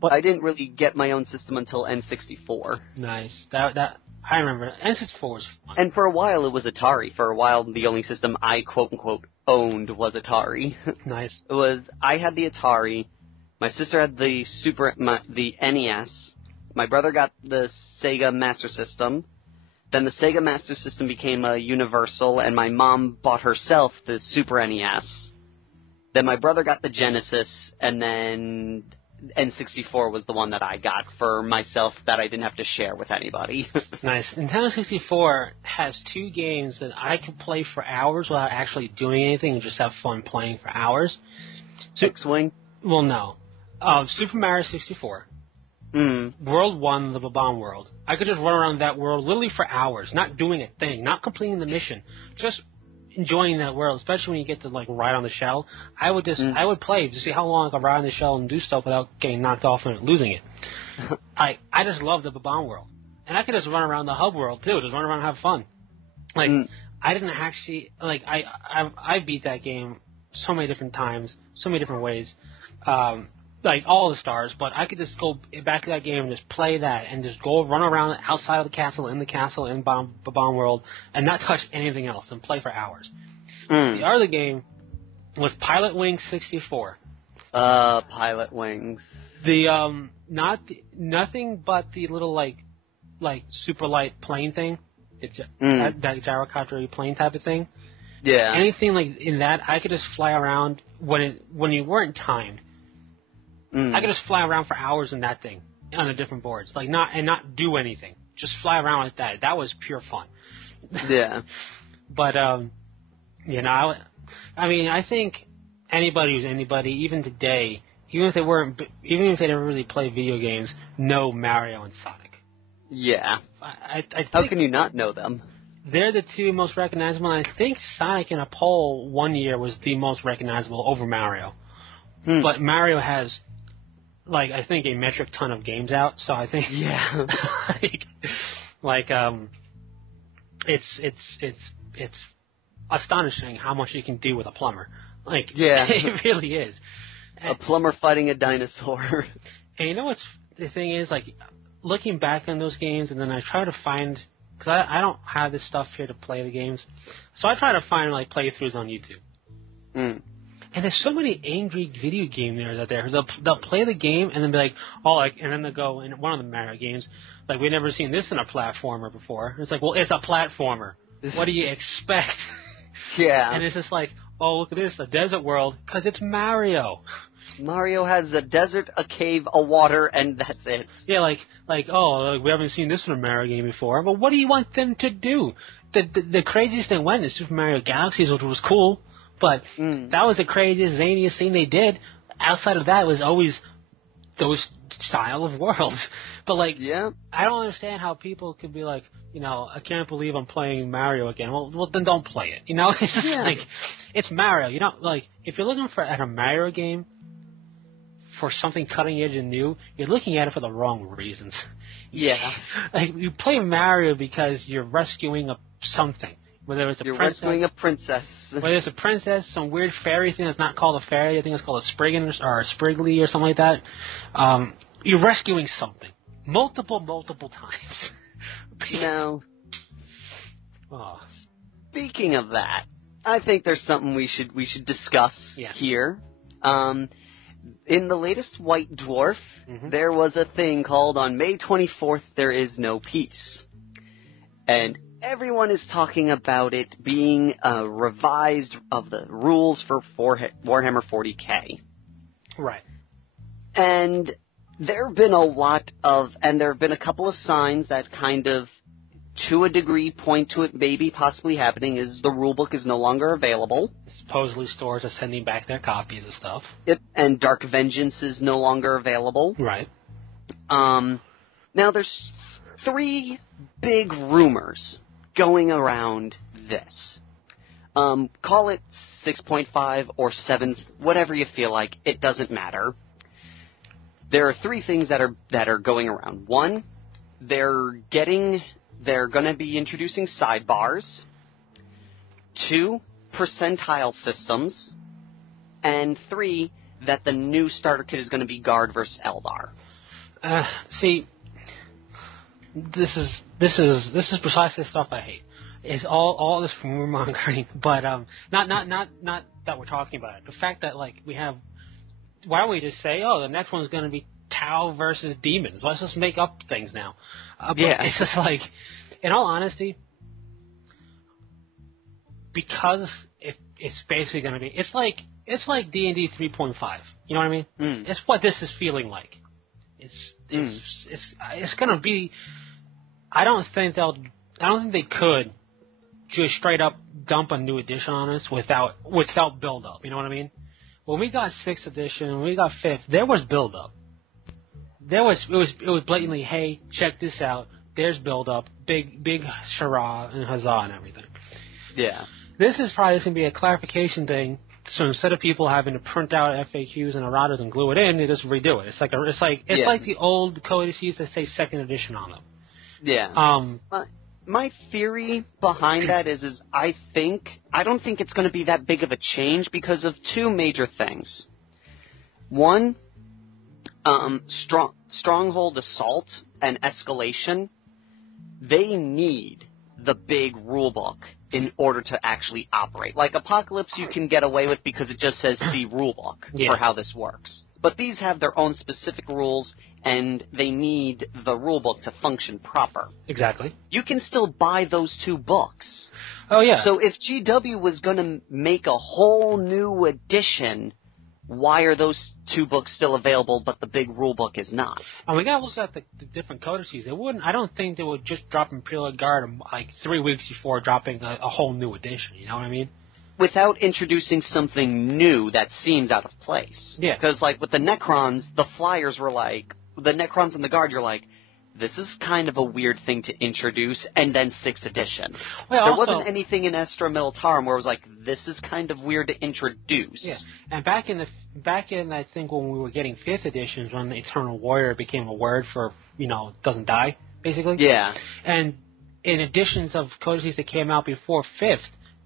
But I didn't really get my own system until N64. Nice. That I remember. N64 was fun. And for a while, it was Atari. For a while, the only system I quote-unquote owned was Atari. Nice. I had the Atari. My sister had the NES. My brother got the Sega Master System. Then the Sega Master System became a Universal, and my mom bought herself the Super NES. Then my brother got the Genesis, and then N64 was the one that I got for myself that I didn't have to share with anybody. Nice. Nintendo 64 has two games that I can play for hours without actually doing anything and just have fun playing for hours. X-Wing? Well, no. Super Mario 64. World 1, the Bob-omb World. I could just run around that world literally for hours, not doing a thing, not completing the mission, just enjoying that world, especially when you get to like ride on the shell. I would play to see how long I could ride on the shell and do stuff without getting knocked off and losing it. I just love the Bob-omb World. And I could just run around the hub world too, just run around and have fun. Like I didn't actually I beat that game so many different times, so many different ways. Like all the stars, but I could just go back to that game and just play that and just go run around outside of the castle, in Bob-omb World, and not touch anything else and play for hours. The other game was Pilot Wings 64. Pilot Wings. The nothing but the little like super light plane thing, that gyrocopter plane type of thing. Yeah. Anything like in that, I could just fly around when you weren't timed. I could just fly around for hours in that thing on the different boards, not do anything. Just fly around like that. That was pure fun. Yeah. But I mean, I think anybody who's anybody, even today, even if they never really play video games, know Mario and Sonic. Yeah. I think how can you not know them? They're the two most recognizable. And I think Sonic in a poll one year was the most recognizable over Mario. But Mario has, I think a metric ton of games out, so I think it's astonishing how much you can do with a plumber. It really is. A plumber fighting a dinosaur. And you know what's the thing is, looking back on those games, and then I try to find, because I don't have this stuff here to play the games, so I try to find playthroughs on YouTube. And there's so many angry video game nerds out there. They'll play the game and then be like, and then they'll go in one of the Mario games, we've never seen this in a platformer before. It's well, it's a platformer. What do you expect? Yeah. And it's just look at this, a desert world, because it's Mario. Mario has a desert, a cave, a water, and that's it. Yeah, we haven't seen this in a Mario game before. But what do you want them to do? The craziest thing went in Super Mario Galaxies, which was cool. But that was the craziest, zaniest thing they did. Outside of that, it was always those style of worlds. But, I don't understand how people could be I can't believe I'm playing Mario again. Well, then don't play it. It's just it's Mario. If you're looking at a Mario game for something cutting edge and new, you're looking at it for the wrong reasons. Yeah. You play Mario because you're rescuing something. Whether it's You're rescuing a princess. Whether it's a princess, some weird fairy thing that's not called a fairy, I think it's called a Spriggan or a Spriggly or something like that. You're rescuing something. Multiple times. Now, speaking of that, I think there's something we should discuss here. In the latest White Dwarf, there was a thing called On May 24th, There Is No Peace. And everyone is talking about it being revised of the rules for Warhammer 40K. Right. And there have been a couple of signs that kind of to a degree, point to it maybe possibly happening is the rulebook is no longer available. Supposedly stores are sending back their copies of stuff. Yep, and Dark Vengeance is no longer available. Right. Now there's 3 big rumors going around this. Call it 6.5 or 7, whatever you feel like. It doesn't matter. There are 3 things that are going around. 1, they're going to be introducing sidebars. 2, percentile systems. And 3, that the new starter kit is going to be Guard versus Eldar. See, this is precisely the stuff I hate. It's all this rumor mongering, but not that we're talking about it. The fact that we have, why don't we just say, the next one's going to be Tau versus demons? Let's just make up things now. It's just in all honesty, because it's basically going to be, it's like D&D 3.5. You know what I mean? It's what this is feeling like. It's going to be. I don't think they could just straight up dump a new edition on us without build up. You know what I mean? When we got 6th edition, when we got 5th, there was build up. It was blatantly, hey, check this out. There's build up, big hurrah and huzzah and everything. Yeah. This is probably just gonna be a clarification thing. So instead of people having to print out FAQs and erratas and glue it in, they just redo it. It's like the old codices that say 2nd edition on them. Yeah. My theory behind that is I don't think it's going to be that big of a change because of 2 major things. 1, Stronghold Assault and Escalation, they need the big rulebook in order to actually operate. Like Apocalypse you can get away with because it just says see rulebook for how this works. But these have their own specific rules, and they need the rulebook to function proper. Exactly. You can still buy those 2 books. Oh, yeah. So if GW was going to make a whole new edition, why are those 2 books still available but the big rulebook is not? And we got to look at the different codices. I don't think they would just drop Imperial Guard 3 weeks before dropping a whole new edition. You know what I mean? Without introducing something new that seems out of place. Yeah. Because, with the Necrons, the flyers were the Necrons and the Guard, you're this is kind of a weird thing to introduce, and then 6th edition. Well, there wasn't anything in Astra Militarum where it was this is kind of weird to introduce. Yeah, and back in I think when we were getting 5th editions, when the Eternal Warrior became a word for, doesn't die, basically. Yeah. And in editions of codices that came out before 5th,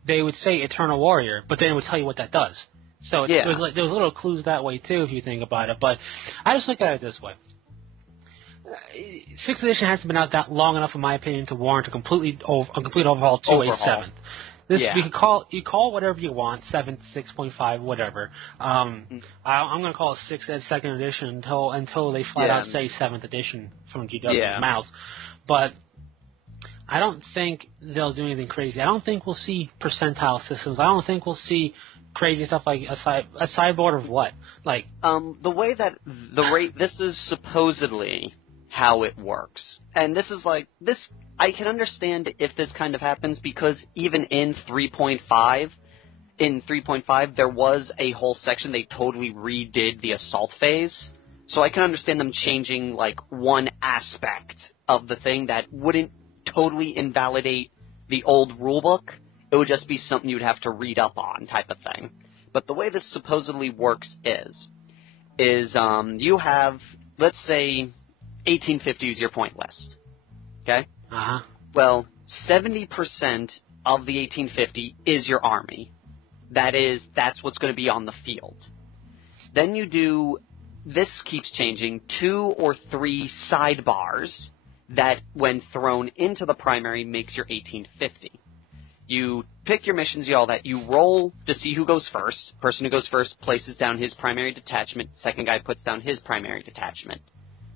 they would say Eternal Warrior, but then it would tell you what that does. So it was there was little clues that way too, if you think about it. But I just look at it this way: 6th edition hasn't been out that long enough, in my opinion, to warrant a complete overhaul to a 7th. This you can call whatever you want, 7th, 6.5, whatever. I'm going to call it 6th ed 2nd edition until they flat out say 7th edition from GW's mouth. But I don't think they'll do anything crazy. I don't think we'll see percentile systems. I don't think we'll see crazy stuff like a sideboard of what? The way that this is supposedly how it works. And this is this, I can understand if this kind of happens because even in 3.5, there was a whole section they totally redid the assault phase. So I can understand them changing one aspect of the thing that wouldn't totally invalidate the old rulebook. It would just be something you'd have to read up on type of thing. But the way this supposedly works is you have, let's say, 1850 is your point list. Okay? Uh-huh. Well, 70% of the 1850 is your army. That's what's going to be on the field. Then you do, this keeps changing, 2 or 3 sidebars that, when thrown into the primary, makes your 1850. You pick your missions, all that. You roll to see who goes first. Person who goes first places down his primary detachment. Second guy puts down his primary detachment.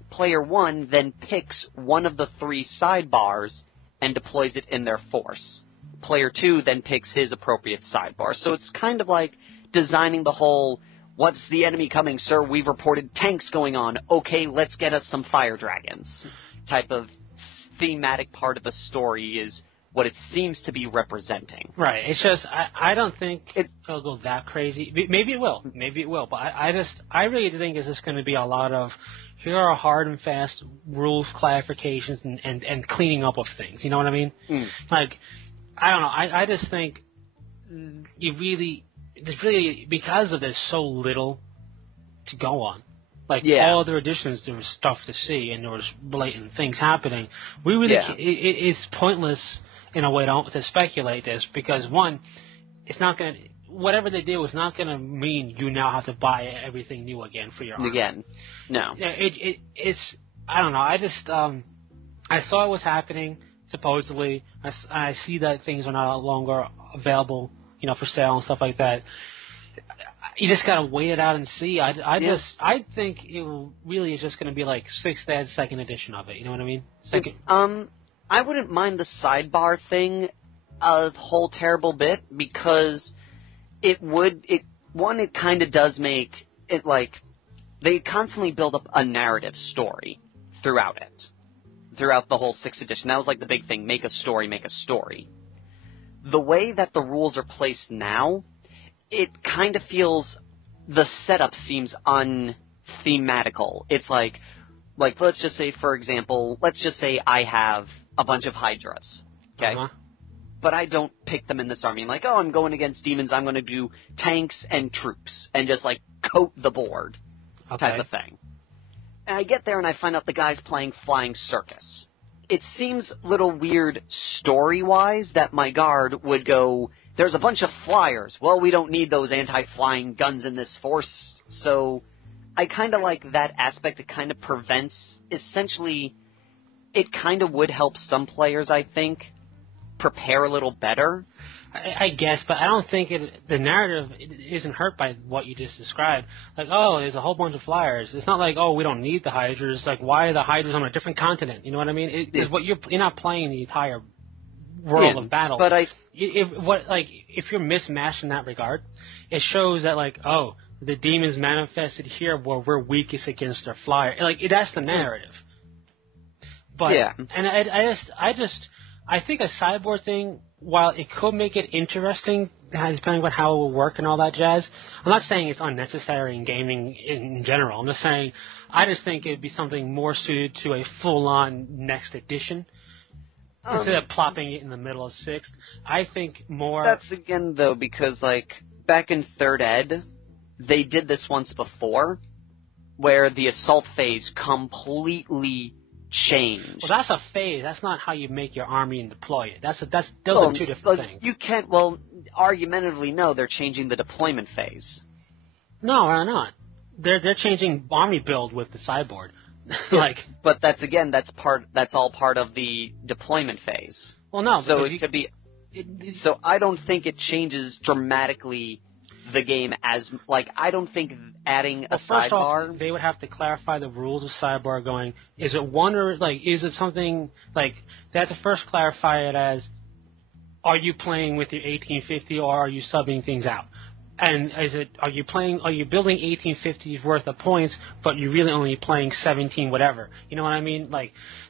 Player 1 then picks one of the 3 sidebars and deploys it in their force. Player 2 then picks his appropriate sidebar. So it's kind of like designing the whole, what's the enemy coming, sir? We've reported tanks going on. Okay, let's get us some fire dragons type of thematic part of the story is what it seems to be representing. Right. It's just I don't think it'll go that crazy. Maybe it will. Maybe it will. But I really think it's just going to be a lot of here are hard and fast rules, clarifications, and cleaning up of things. You know what I mean? Like, I don't know. I just think there's really, because of there's so little to go on. Like, all other editions, there was stuff to see, and there was blatant things happening. We really, it's pointless in a way to speculate this, because one, it's not going to, whatever they do is not going to mean you now have to buy everything new again for your army. Again, no. It's, I don't know, I just, I saw it was happening, supposedly. I see that things are no longer available, for sale and stuff like that. You just gotta wait it out and see. I think it really is just gonna be like 6th ed, 2nd edition of it. You know what I mean? I wouldn't mind the sidebar thing a whole terrible bit, because it kind of does make it like they constantly build up a narrative story throughout the whole 6th edition. That was like the big thing: make a story, make a story. The way that the rules are placed now, it kind of feels, the setup seems unthematical. It's like let's just say, for example, I have a bunch of Hydras, okay? But I don't pick them in this army. I'm like, I'm going against demons, I'm going to do tanks and troops, and just, like, coat the board type of thing. And I get there and I find out the guy's playing Flying Circus. It seems a little weird story-wise that my guard would go, there's a bunch of flyers. Well, we don't need those anti-flying guns in this force. So I kind of like that aspect. It kind of prevents, essentially, it kind of would help some players, I think, prepare a little better. I guess, but I don't think the narrative isn't hurt by what you just described. Like, there's a whole bunch of flyers. It's not like, we don't need the Hydras. Like, why are the Hydras on a different continent? You know what I mean? You're not playing the entire world of battle. But if you're mismatched in that regard, it shows that, like, the demons manifested here where we're weakest against their flyer. Like, that's the narrative. But and I think a sideboard thing, while it could make it interesting, depending on how it will work and all that jazz, I'm not saying it's unnecessary in gaming in general. I'm just saying I just think it would be something more suited to a full-on next edition instead of plopping it in the middle of 6th. I think more... That's again, though, because, like, back in 3rd ed, they did this once before, where the assault phase completely changed. Well, that's a phase. That's not how you make your army and deploy it. Those are two different things. You can't, argumentatively, no, they're changing the deployment phase. No, they're not. They're changing army build with the sideboard. But that's all part of the deployment phase. Well, no. So it could be, so I don't think it changes dramatically the game I don't think adding a sidebar... First off, they would have to clarify the rules of sidebar going, is it one or, is it something, they have to first clarify it as, are you playing with your 1850 or are you subbing things out? And are you building 1850s worth of points, but you're really only playing 17 whatever? You know what I mean?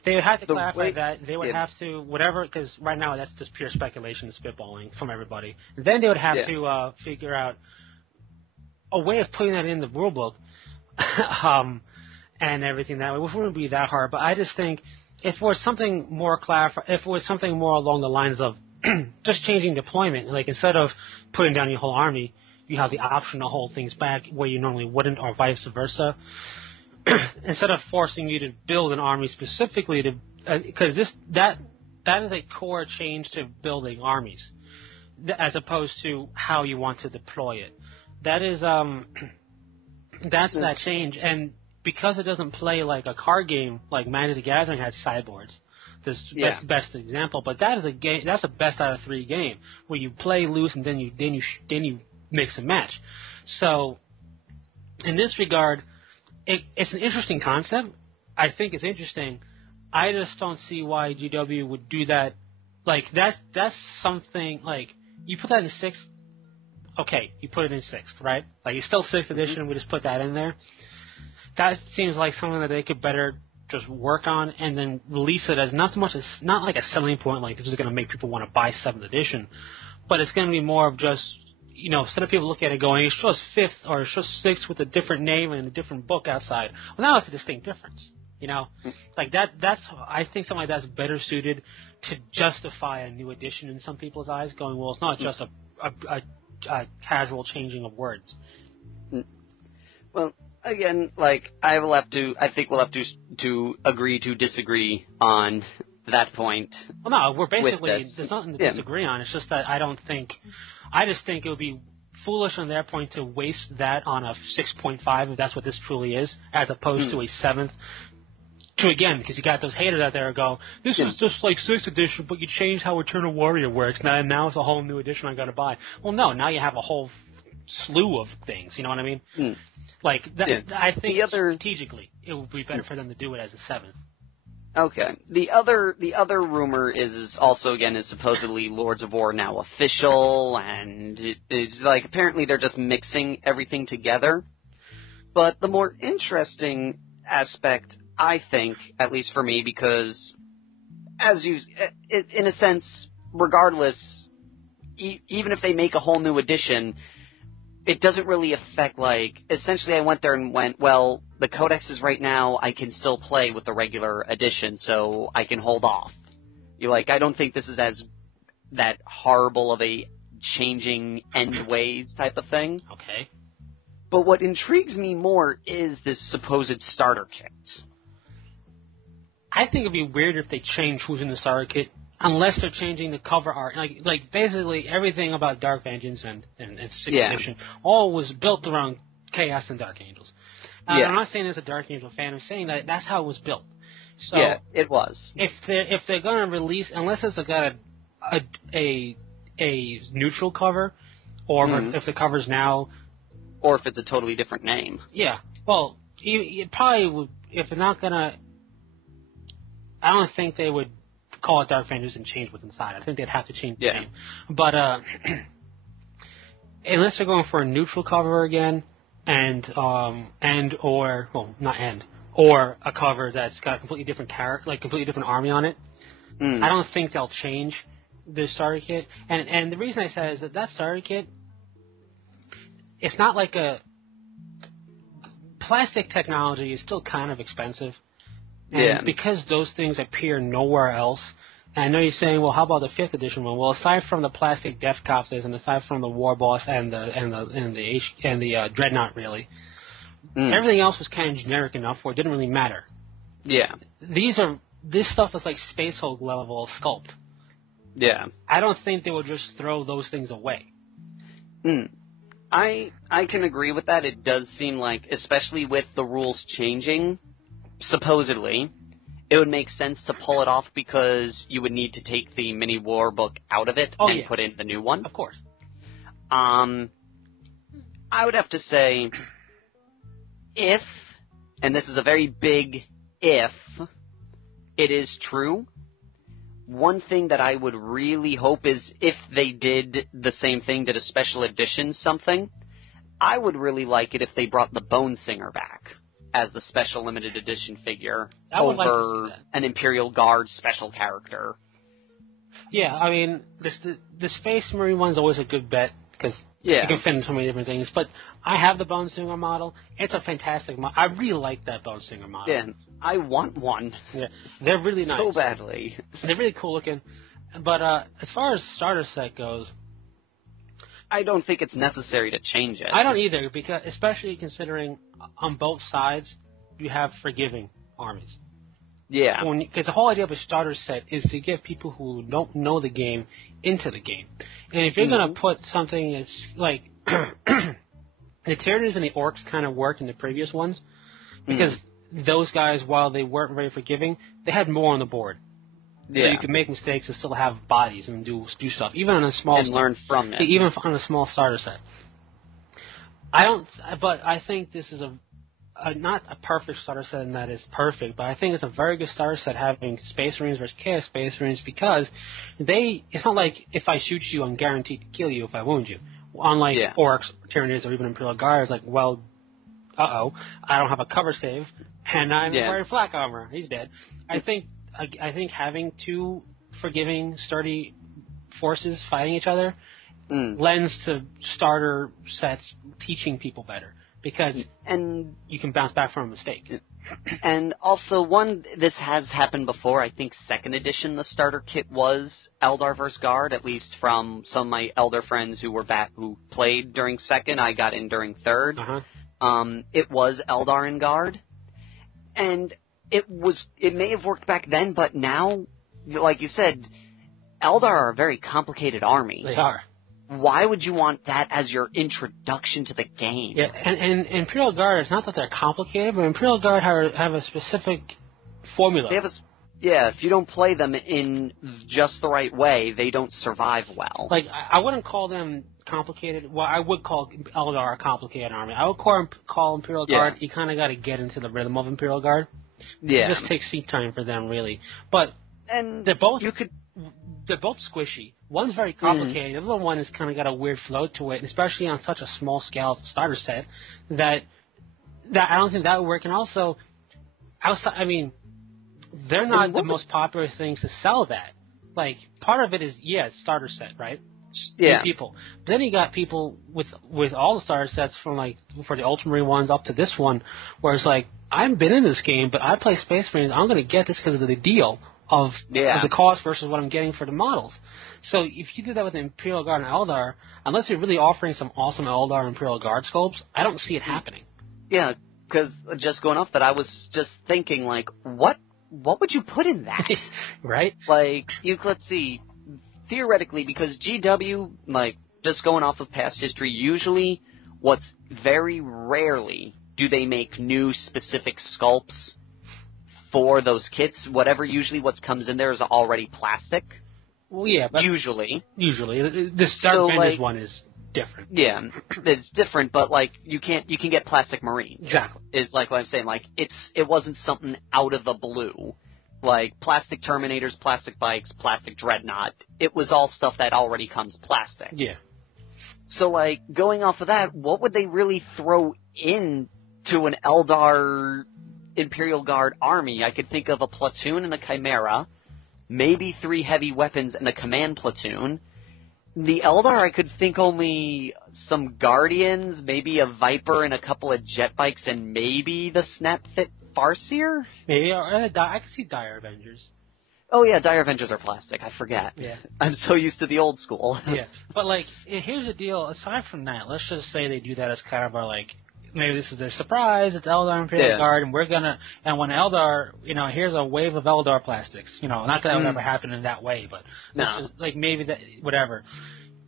They would have to clarify that. They would have to, whatever, because right now that's just pure speculation and spitballing from everybody. Then they would have to figure out a way of putting that in the rulebook and everything that way, which wouldn't be that hard. But I just think if it was something more along the lines of just changing deployment, instead of putting down your whole army, you have the option to hold things back where you normally wouldn't, or vice versa. Instead of forcing you to build an army specifically to, because that is a core change to building armies, as opposed to how you want to deploy it. That is that's that change, and because it doesn't play like a card game like Magic the Gathering had sideboards. That's the best example, but that is a game. That's a best out of 3 game where you play loose and then you mix and match. So, in this regard, it's an interesting concept. I think it's interesting. I just don't see why GW would do that. That's something you put that in 6th. Okay, you put it in 6th, right? It's still 6th edition. We just put that in there. That seems like something that they could better just work on and then release it as not like a selling point, like this is going to make people want to buy 7th edition, but it's going to be more of just, instead of people looking at it going, it's just 5th or it's just 6th with a different name and a different book outside. Well, now it's a distinct difference. Like that's I think something like that's better suited to justify a new edition in some people's eyes. Going, well, it's not just a casual changing of words. Well, again, like I think we'll have to agree to disagree on that point. Well, no, we're basically there's nothing to disagree on. It's just that I just think it would be foolish on their point to waste that on a 6.5 if that's what this truly is, as opposed to a 7th. Again, because you got those haters out there who go, this is just like 6th edition, but you changed how Eternal Warrior works. Now it's a whole new edition I got to buy. Well, no, now you have a whole slew of things. You know what I mean? Like that, I think strategically it would be better for them to do it as a 7th. Okay. The other rumor is supposedly Lords of War now official, and it's like apparently they're just mixing everything together. But the more interesting aspect, I think, at least for me, because in a sense, regardless, even if they make a whole new edition, it doesn't really affect, like, essentially I went there and went, well, the codexes right now, I can still play with the regular edition, so I can hold off. I don't think this is that horrible of a changing end ways type of thing. Okay. But what intrigues me more is this supposed starter kit. I think it'd be weird if they change who's in the starter kit, unless they're changing the cover art. Like basically everything about Dark Vengeance and 6th edition all was built around Chaos and Dark Angels. I'm not saying as a Dark Angel fan. I'm saying that that's how it was built. So yeah, it was. If they're going to release, unless it's got a neutral cover, or if the cover's now, or if it's a totally different name. Yeah. Well, it probably would. If it's not gonna, I don't think they would call it Dark Vengeance and change what's inside. I think they'd have to change the name. But unless they're going for a neutral cover again, or a cover that's got a completely different character, like completely different army on it, I don't think they'll change the starter kit. And the reason I say is that starter kit, it's not like a plastic technology is still kind of expensive. And because those things appear nowhere else, and I know you're saying, well, how about the 5th edition one? Well, aside from the plastic Death Copters and aside from the War Boss and the Dreadnought, really, everything else was kind of generic enough where it didn't really matter. Yeah. This stuff is like Space Hulk level sculpt. Yeah. I don't think they would just throw those things away. I can agree with that. It does seem like, especially with the rules changing, supposedly, it would make sense to pull it off because you would need to take the mini war book out of it and put in the new one. Of course. I would have to say, if, and this is a very big if, it is true, one thing that I would really hope is if they did the same thing, did a special edition something, I would really like it if they brought the Bone Singer back as the special limited edition figure over an Imperial Guard special character. Yeah, I mean, the Space Marine one's always a good bet because you can fit in so many different things. But I have the Bone Singer model. It's a fantastic model. I really like that Bone Singer model. Yeah, I want one. Yeah, they're really nice. So badly. They're really cool looking. But as far as starter set goes, I don't think it's necessary to change it. I don't either, because especially considering on both sides you have forgiving armies. Yeah. Because the whole idea of a starter set is to get people who don't know the game into the game. And if you're going to put something that's like the Tyranids and the Orcs kind of worked in the previous ones, because those guys, while they weren't very forgiving, they had more on the board. So you could make mistakes and still have bodies and do stuff, even on a small and learn from it. Even on a small starter set. But I think this is not a perfect starter set, and that is perfect. But I think it's a very good starter set having Space Marines versus Chaos Space Marines, because it's not like if I shoot you, I'm guaranteed to kill you if I wound you. Unlike Orcs, Tyranids, or even Imperial Guard, it's like, well, I don't have a cover save, And I'm wearing flak armor. He's dead. I think having two forgiving, sturdy forces fighting each other lends to starter sets teaching people better because you can bounce back from a mistake. And also, this has happened before. I think 2nd edition, the starter kit was Eldar vs. Guard, at least from some of my Elder friends who played during 2nd. I got in during 3rd. It was Eldar and Guard. And it may have worked back then, but now, like you said, Eldar are a very complicated army. They are. Why would you want that as your introduction to the game? Yeah, and Imperial Guard, it's not that they're complicated, but Imperial Guard have a specific formula. They have if you don't play them in just the right way, they don't survive well. Like, I wouldn't call them complicated. Well, I would call Eldar a complicated army. I would call Imperial Guard, you kind of got to get into the rhythm of Imperial Guard. Yeah. It just takes seat time for them, really. But they're both squishy. One's very complicated. The other one has kind of got a weird flow to it, and especially on such a small scale starter set that I don't think that would work. And also, they're not the most popular things to sell that. Like, part of it is, it's starter set, right? Yeah. People. Then you got people with all the starter sets from, like, for the Ultramarine ones up to this one, where it's like, I've been in this game, but I play Space Marines. I'm going to get this because of the deal of the cost versus what I'm getting for the models. So if you do that with Imperial Guard and Eldar, unless you're really offering some awesome Eldar and Imperial Guard sculpts, I don't see it happening. Yeah, because just going off that, I was just thinking, like, what would you put in that? Right? Like, let's see, theoretically, because GW, like, just going off of past history, usually very rarely do they make new specific sculpts for those kits. Usually what comes in there is already plastic. Well, yeah, but usually. The Dark Vendors one is different. Yeah, it's different, but like you can get plastic Marines. Exactly. It's like what I'm saying. Like it wasn't something out of the blue. Like plastic Terminators, plastic bikes, plastic Dreadnought. It was all stuff that already comes plastic. Yeah. So like going off of that, what would they really throw into an Eldar Imperial Guard army? I could think of a platoon and a Chimera. Maybe 3 heavy weapons and a command platoon. The Eldar, I could think only some Guardians, maybe a Viper and a couple of jet bikes, and maybe the Snapfit Farseer? Maybe, I could see Dire Avengers. Oh yeah, Dire Avengers are plastic, I forget. Yeah. I'm so used to the old school. Yeah, but like, here's the deal, aside from that, let's just say they do that as kind of a, like, maybe this is their surprise, it's Eldar Imperial Guard, and when Eldar, here's a wave of Eldar plastics. Not that that would ever happen in that way, but like maybe that, whatever.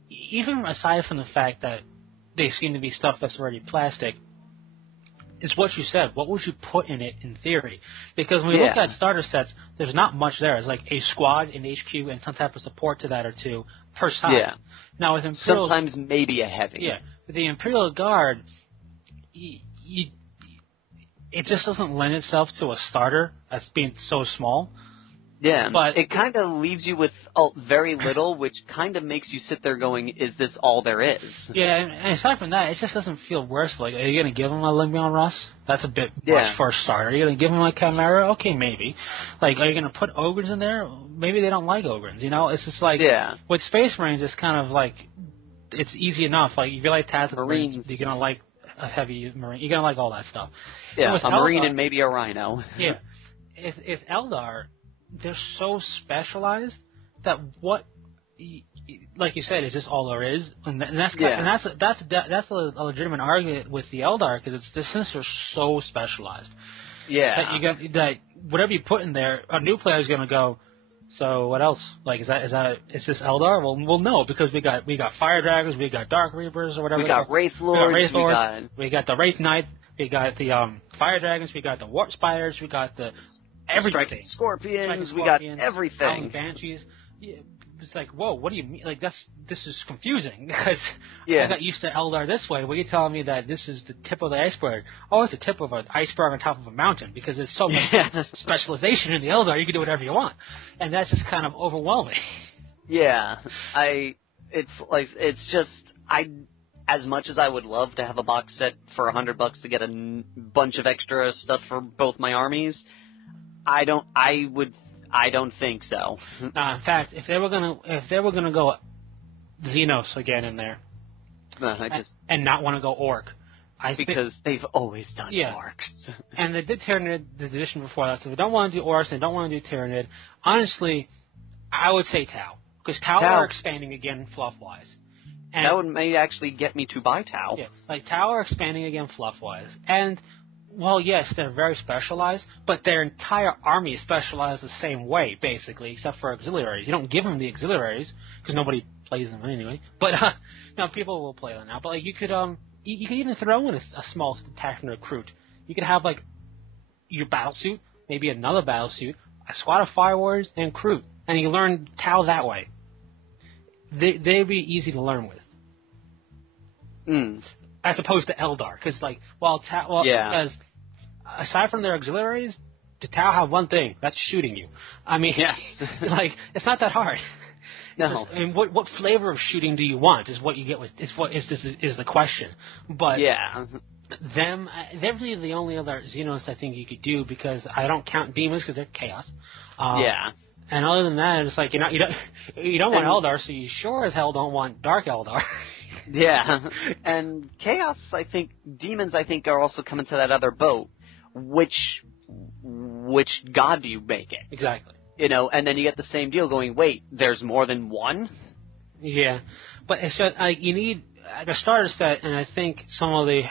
Even aside from the fact that they seem to be stuff that's already plastic, it's what you said. What would you put in it in theory? Because when we look at starter sets, there's not much there. It's like a squad, an HQ, and some type of support to that or two per side. Yeah. Now with Imperial, sometimes maybe a heavy. Yeah. With the Imperial Guard, it just doesn't lend itself to a starter that's being so small. Yeah, but it kind of leaves you with very little, which kind of makes you sit there going, is this all there is? Yeah, and aside from that, it just doesn't feel worth. Like, are you going to give him a Limbion Russ? That's a bit much for a starter. Are you going to give him a Chimera? Okay, maybe. Like, are you going to put Ogrins in there? Maybe they don't like Ogrins, It's just like, with Space Marines, it's kind of like, it's easy enough. Like, if you like tactical Marines, you're going to like a heavy Marine. You're going to like all that stuff. Yeah, a Marine and maybe a Rhino. Yeah. If Eldar, they're so specialized that like you said, is this all there is? And that's a legitimate argument with the Eldar because since they're so specialized. Yeah. That you got that whatever you put in there, a new player is going to go. So what else? Like is this Eldar? Well, no, because we got Fire Dragons, we got Dark Reapers or whatever. We got Wraith Lords. We got the Wraith Knights. We got the Fire Dragons. We got the Warp Spiders. We got the everything. Striking Scorpions. We got everything. Banshees. Yeah, it's like, whoa, what do you mean? Like this is confusing because I got used to Eldar this way. Well, you're telling me that this is the tip of the iceberg. Oh, it's the tip of an iceberg on top of a mountain because there's so much specialization in the Eldar. You can do whatever you want, and that's just kind of overwhelming. Yeah, as much as I would love to have a box set for $100 to get a bunch of extra stuff for both my armies, I don't think so. In fact, if they were gonna go Xenos again in there, and not want to go Orc, because they've always done Orcs. And they did Tyranid the edition before that, so they don't want to do Orcs, they don't want to do Tyranid. Honestly, I would say Tau, because Tau are expanding again fluff-wise. And that may actually get me to buy Tau. Yeah, like Tau are expanding again fluff-wise. And, well, yes, they're very specialized, but their entire army is specialized the same way, basically, except for auxiliaries. You don't give them the auxiliaries, because nobody plays them anyway. But, people will play them now. But, like, you could even throw in a small detachment recruit. You could have, like, your battlesuit, maybe another battlesuit, a squad of fire warriors, and recruit. And you learn Tau that way. They'd be easy to learn with. As opposed to Eldar. Because, like, as aside from their auxiliaries, the Tau have one thing. That's shooting you. I mean, like, it's not that hard. No. And what flavor of shooting do you want is what you get is the question. But they're really the only other Xenos I think you could do, because I don't count demons because they're chaos. And other than that, it's like you don't want Eldar, so you sure as hell don't want Dark Eldar. And chaos, demons are also coming to that other boat. Which god do you make it? Exactly. And then you get the same deal going, wait, there's more than one? Yeah. But it's just, you need a starter set, and I think some of the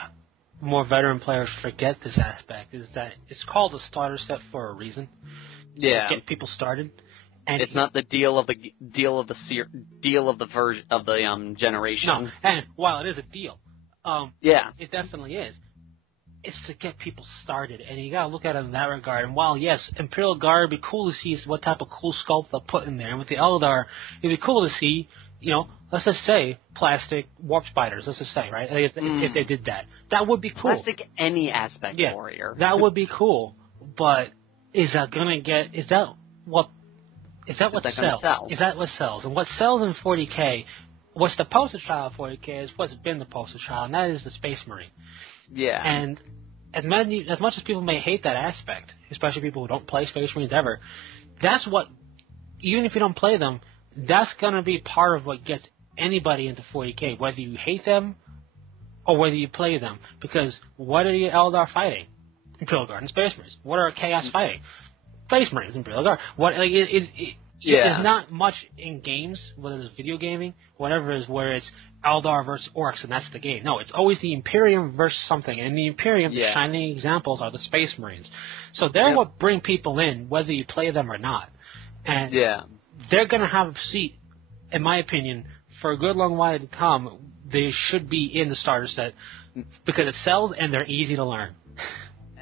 more veteran players forget this aspect, is that it's called a starter set for a reason. To get people started. And it's not the deal of the generation. No, and while it is a deal, it definitely is. It's to get people started, and you gotta look at it in that regard. And while yes, Imperial Guard would be cool to see what type of cool sculpt they'll put in there, and with the Eldar, it'd be cool to see, let's just say plastic warp spiders. Let's just say, right? If they did that, that would be cool. Plastic any aspect warrior. That would be cool, but is that what sells? Is that what sells? And what sells in 40K, what's the poster child of 40K is what's been the poster child, and that is the Space Marine. Yeah. And as much as people may hate that aspect, especially people who don't play Space Marines ever, that's what, even if you don't play them, that's going to be part of what gets anybody into 40K, whether you hate them or whether you play them. Because what are the Eldar fighting? Imperial Guard and Space Marines. What are Chaos fighting? Space Marines, Imperial Guard. There's not much in games, whether it's video gaming, whatever it is, where it's Eldar versus Orcs, and that's the game. No, it's always the Imperium versus something. And the Imperium, the shining examples are the Space Marines. So they're what bring people in, whether you play them or not. And they're going to have a seat, in my opinion, for a good long while to come. They should be in the starter set because it sells and they're easy to learn.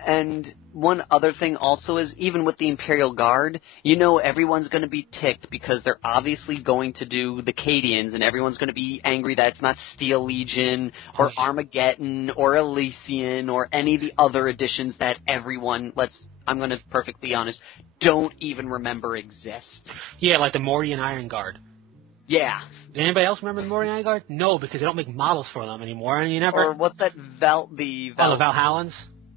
And one other thing also is, even with the Imperial Guard, everyone's going to be ticked because they're obviously going to do the Cadians, and everyone's going to be angry that it's not Steel Legion or Armageddon or Elysian or any of the other editions that everyone, I'm going to be perfectly honest, don't even remember exist. Yeah, like the Morian Iron Guard. Yeah. Did anybody else remember the Morian Iron Guard? No, because they don't make models for them anymore, and you never... Or what's that, the Valhallans?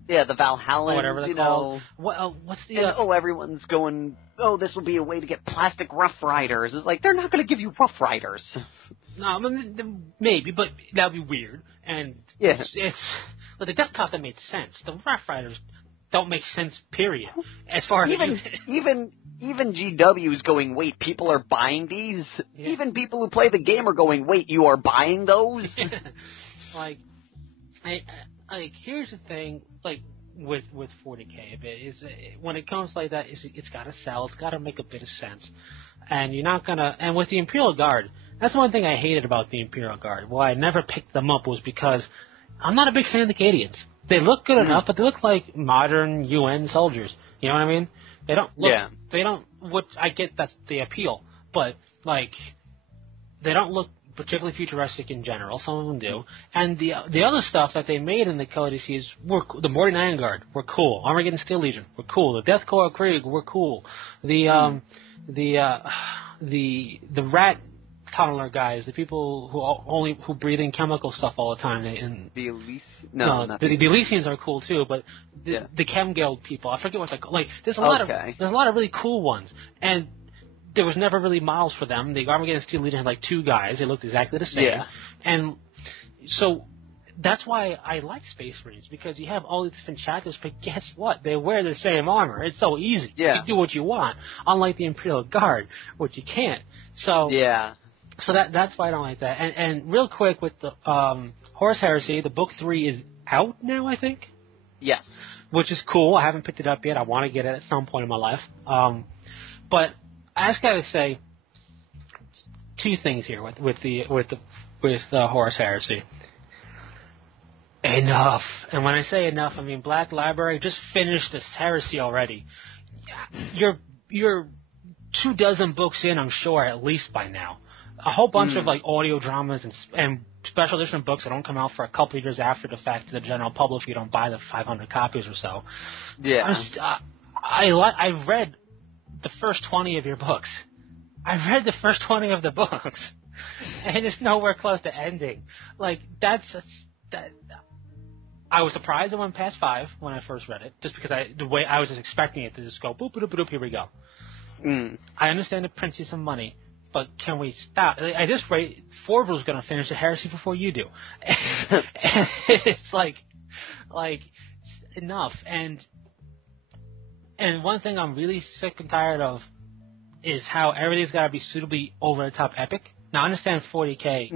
Yeah, the Valhalla, whatever they're called. What's the... everyone's going, this will be a way to get plastic Rough Riders. It's like, they're not going to give you Rough Riders. No, maybe, but that would be weird. And but the desktop that made sense. The Rough Riders don't make sense, period. As far as... Even GW is going, wait, people are buying these? Yeah. Even people who play the game are going, wait, you are buying those? Here's the thing, with 40K a bit, is when it comes like that, it's got to sell, it's got to make a bit of sense. And you're not going to, and with the Imperial Guard, that's one thing I hated about the Imperial Guard. Why I never picked them up was because I'm not a big fan of the Cadians. They look good enough, but they look like modern UN soldiers. You know what I mean? They don't look, I get that's the appeal, but, they don't look particularly futuristic in general. Some of them do. And the other stuff that they made in the codices were the Morian Iron Guard were cool. Armageddon Steel Legion were cool. The Death Corps Krieg were cool. The Rat tunneler guys, the people who breathe in chemical stuff all the time. The Elysians? The Elysians are cool too, but the Chem Guild people, I forget what they're called. Like, there's a lot of really cool ones, and there was never really models for them. The Armageddon Steel Legion had like 2 guys. They looked exactly the same, and so that's why I like Space Marines, because you have all these different chapters, but guess what? They wear the same armor. It's so easy. Yeah. You can do what you want, unlike the Imperial Guard, which you can't. So so that's why I don't like that. And real quick, with the Horus Heresy, the book 3 is out now, I think? Yes. Which is cool. I haven't picked it up yet. I want to get it at some point in my life. But I just got to say 2 things here with Horus Heresy. Enough. And when I say enough, I mean Black Library just finished this heresy already. You're 24 books in, I'm sure, at least by now. A whole bunch of like audio dramas and special edition books that don't come out for a couple of years after the fact to the general public if you don't buy the 500 copies or so. Yeah. I've read the first 20 of your books. I've read the first 20 of the books, and it's nowhere close to ending. Like, that. I was surprised it went past 5 when I first read it, just because the way I was just expecting it to just go boop, boop, boop, here we go. I understand it prints you some money, but can we stop? At this rate, Forger's going to finish the heresy before you do. And it's like enough. And one thing I'm really sick and tired of is how everything's got to be suitably over-the-top epic. Now, I understand 40K.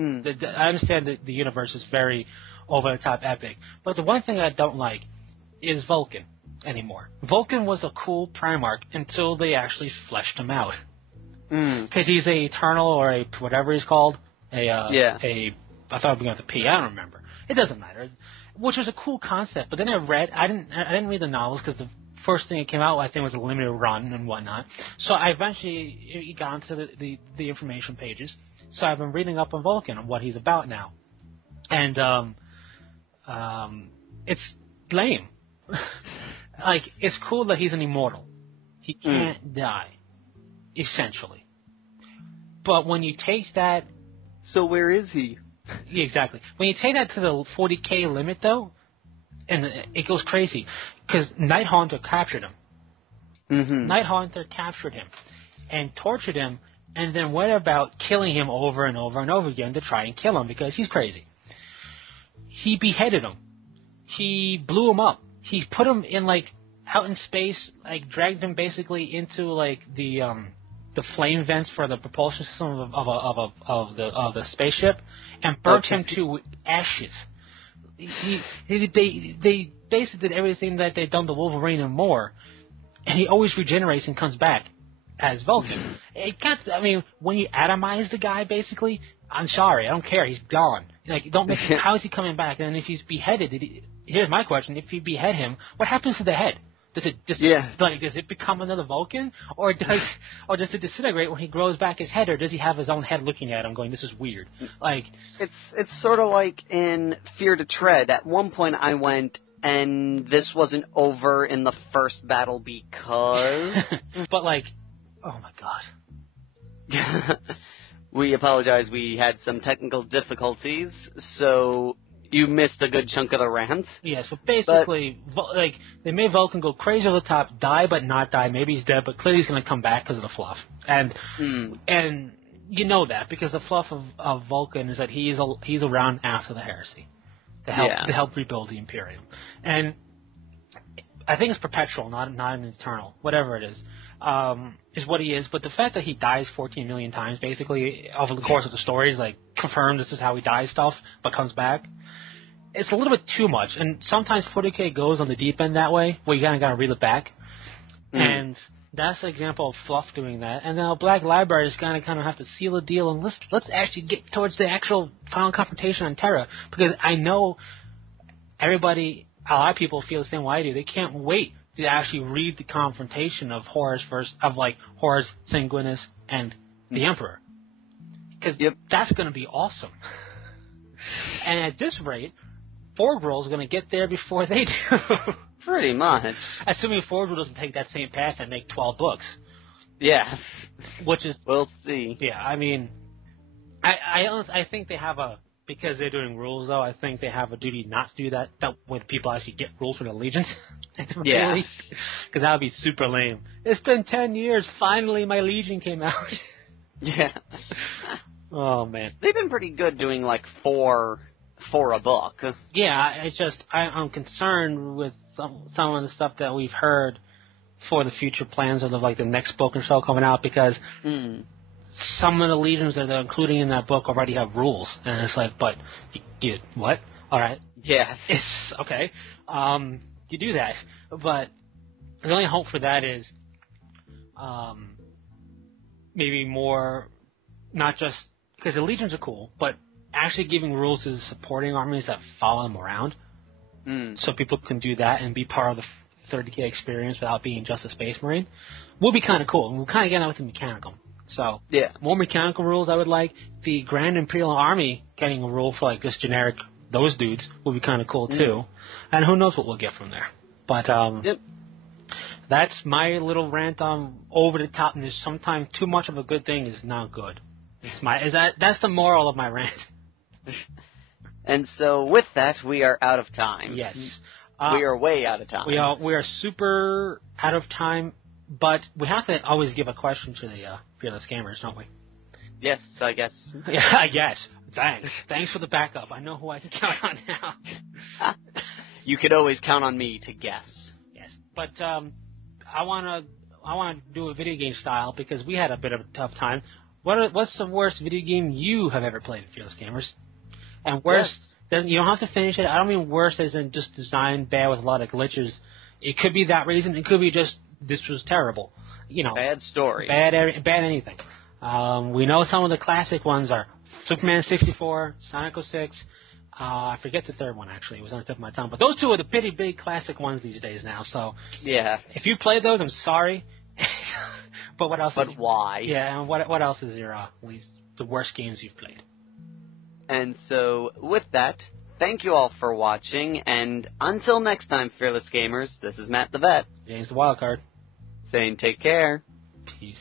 I understand that the universe is very over-the-top epic. But the one thing I don't like is Vulcan anymore. Vulcan was a cool Primarch until they actually fleshed him out. Because he's a Eternal or a whatever he's called. I thought it was going to P. I don't remember. It doesn't matter. Which was a cool concept. But then I didn't read the novels because the first thing that came out, I think, was a limited run and whatnot. So I eventually got into the information pages. So I've been reading up on Vulcan and what he's about now. And it's lame. Like, it's cool that he's an immortal. He can't die, essentially. But when you take that... So where is he? Exactly. When you take that to the 40K limit, though, and it goes crazy, because Night Haunter captured him. Night Haunter captured him and tortured him, and then went about killing him over and over and over again to try and kill him because he's crazy. He beheaded him. He blew him up. He put him in, like, out in space, like, dragged him basically into, like, the flame vents for the propulsion system of the spaceship, and burnt him to ashes. They basically did everything that they'd done to Wolverine and more, and he always regenerates and comes back as Vulcan. When you atomize the guy, basically, I'm sorry, I don't care, he's gone. Like, don't make how is he coming back? And if he's beheaded, here's my question: if you behead him, what happens to the head? Does it become another Vulcan, or does it disintegrate when he grows back his head, or does he have his own head looking at him, going, "This is weird"? Like, it's sort of like in Fear to Tread. At one point, I went, and this wasn't over in the first battle because. But like, oh my god. We apologize. We had some technical difficulties, so you missed a good chunk of the rant. Yes, but basically, they made Vulcan go crazy over the top, die but not die. Maybe he's dead, but clearly he's going to come back because of the fluff. And you know that because the fluff of Vulcan is that he's around after the heresy to help rebuild the Imperium. And I think it's perpetual, not an eternal, whatever it is what he is. But the fact that he dies 14 million times, basically, over the course of the story, is like confirmed this is how he dies stuff, but comes back. It's a little bit too much, and sometimes 40K goes on the deep end that way, where you kind of got to reel it back. And that's an example of fluff doing that. And now Black Library is going to kind of have to seal a deal, and let's actually get towards the actual final confrontation on Terra, because I know a lot of people feel the same way I do. They can't wait to actually read the confrontation of Horus Horus, Sanguinus, and the Emperor. Because that's going to be awesome. And at this rate, Forgrel is going to get there before they do. Pretty much. Assuming Forgrel doesn't take that same path and make 12 books. Yeah. Which is... We'll see. Yeah, I mean... I think they have because they're doing rules, though, I think they have a duty not to do that when people actually get rules for the Legions. Yeah. Because that would be super lame. It's been 10 years. Finally, my Legion came out. Yeah. Oh, man. They've been pretty good doing, like, four a book. Yeah, it's just, I'm concerned with some of the stuff that we've heard for the future plans of, like, the next book or so coming out, because some of the Legions that they're including in that book already have rules. And it's like, but, what? All right. Yeah. It's, okay. You do that. But the only hope for that is maybe more, not just, because the Legions are cool, but actually giving rules to the supporting armies that follow them around. So people can do that and be part of the 30K experience without being just a Space Marine would be kind of cool. And we're kind of getting out with the mechanical. So, yeah, more mechanical rules I would like. The Grand Imperial Army getting a rule for, like, just generic those dudes would be kind of cool, too. And who knows what we'll get from there. But, that's my little rant on over the top, and sometimes too much of a good thing is not good. That's the moral of my rant. And so, with that, we are out of time. Yes. We are way out of time. We are super out of time, but we have to always give a question to the Fearless Gamers, don't we? Yes, I guess. Yeah, I guess. Thanks. Thanks for the backup. I know who I can count on now. You could always count on me to guess. Yes, but I want to do a video game style because we had a bit of a tough time. What's the worst video game you have ever played, Fearless Gamers? And worst, you don't have to finish it. I don't mean worst as in just design bad with a lot of glitches. It could be that reason. It could be just this was terrible. You know, bad story, bad anything. We know some of the classic ones are Superman 64, Sonic 06. I forget the third one, actually. It was on the tip of my tongue. But those two are the pretty big classic ones these days now. So, yeah. If you played those, I'm sorry. But what else? But why? Yeah, and what else is your least the worst games you've played? And so, with that, thank you all for watching, and until next time, Fearless Gamers, this is Matt the Vet. James the Wildcard. Saying take care. Peace.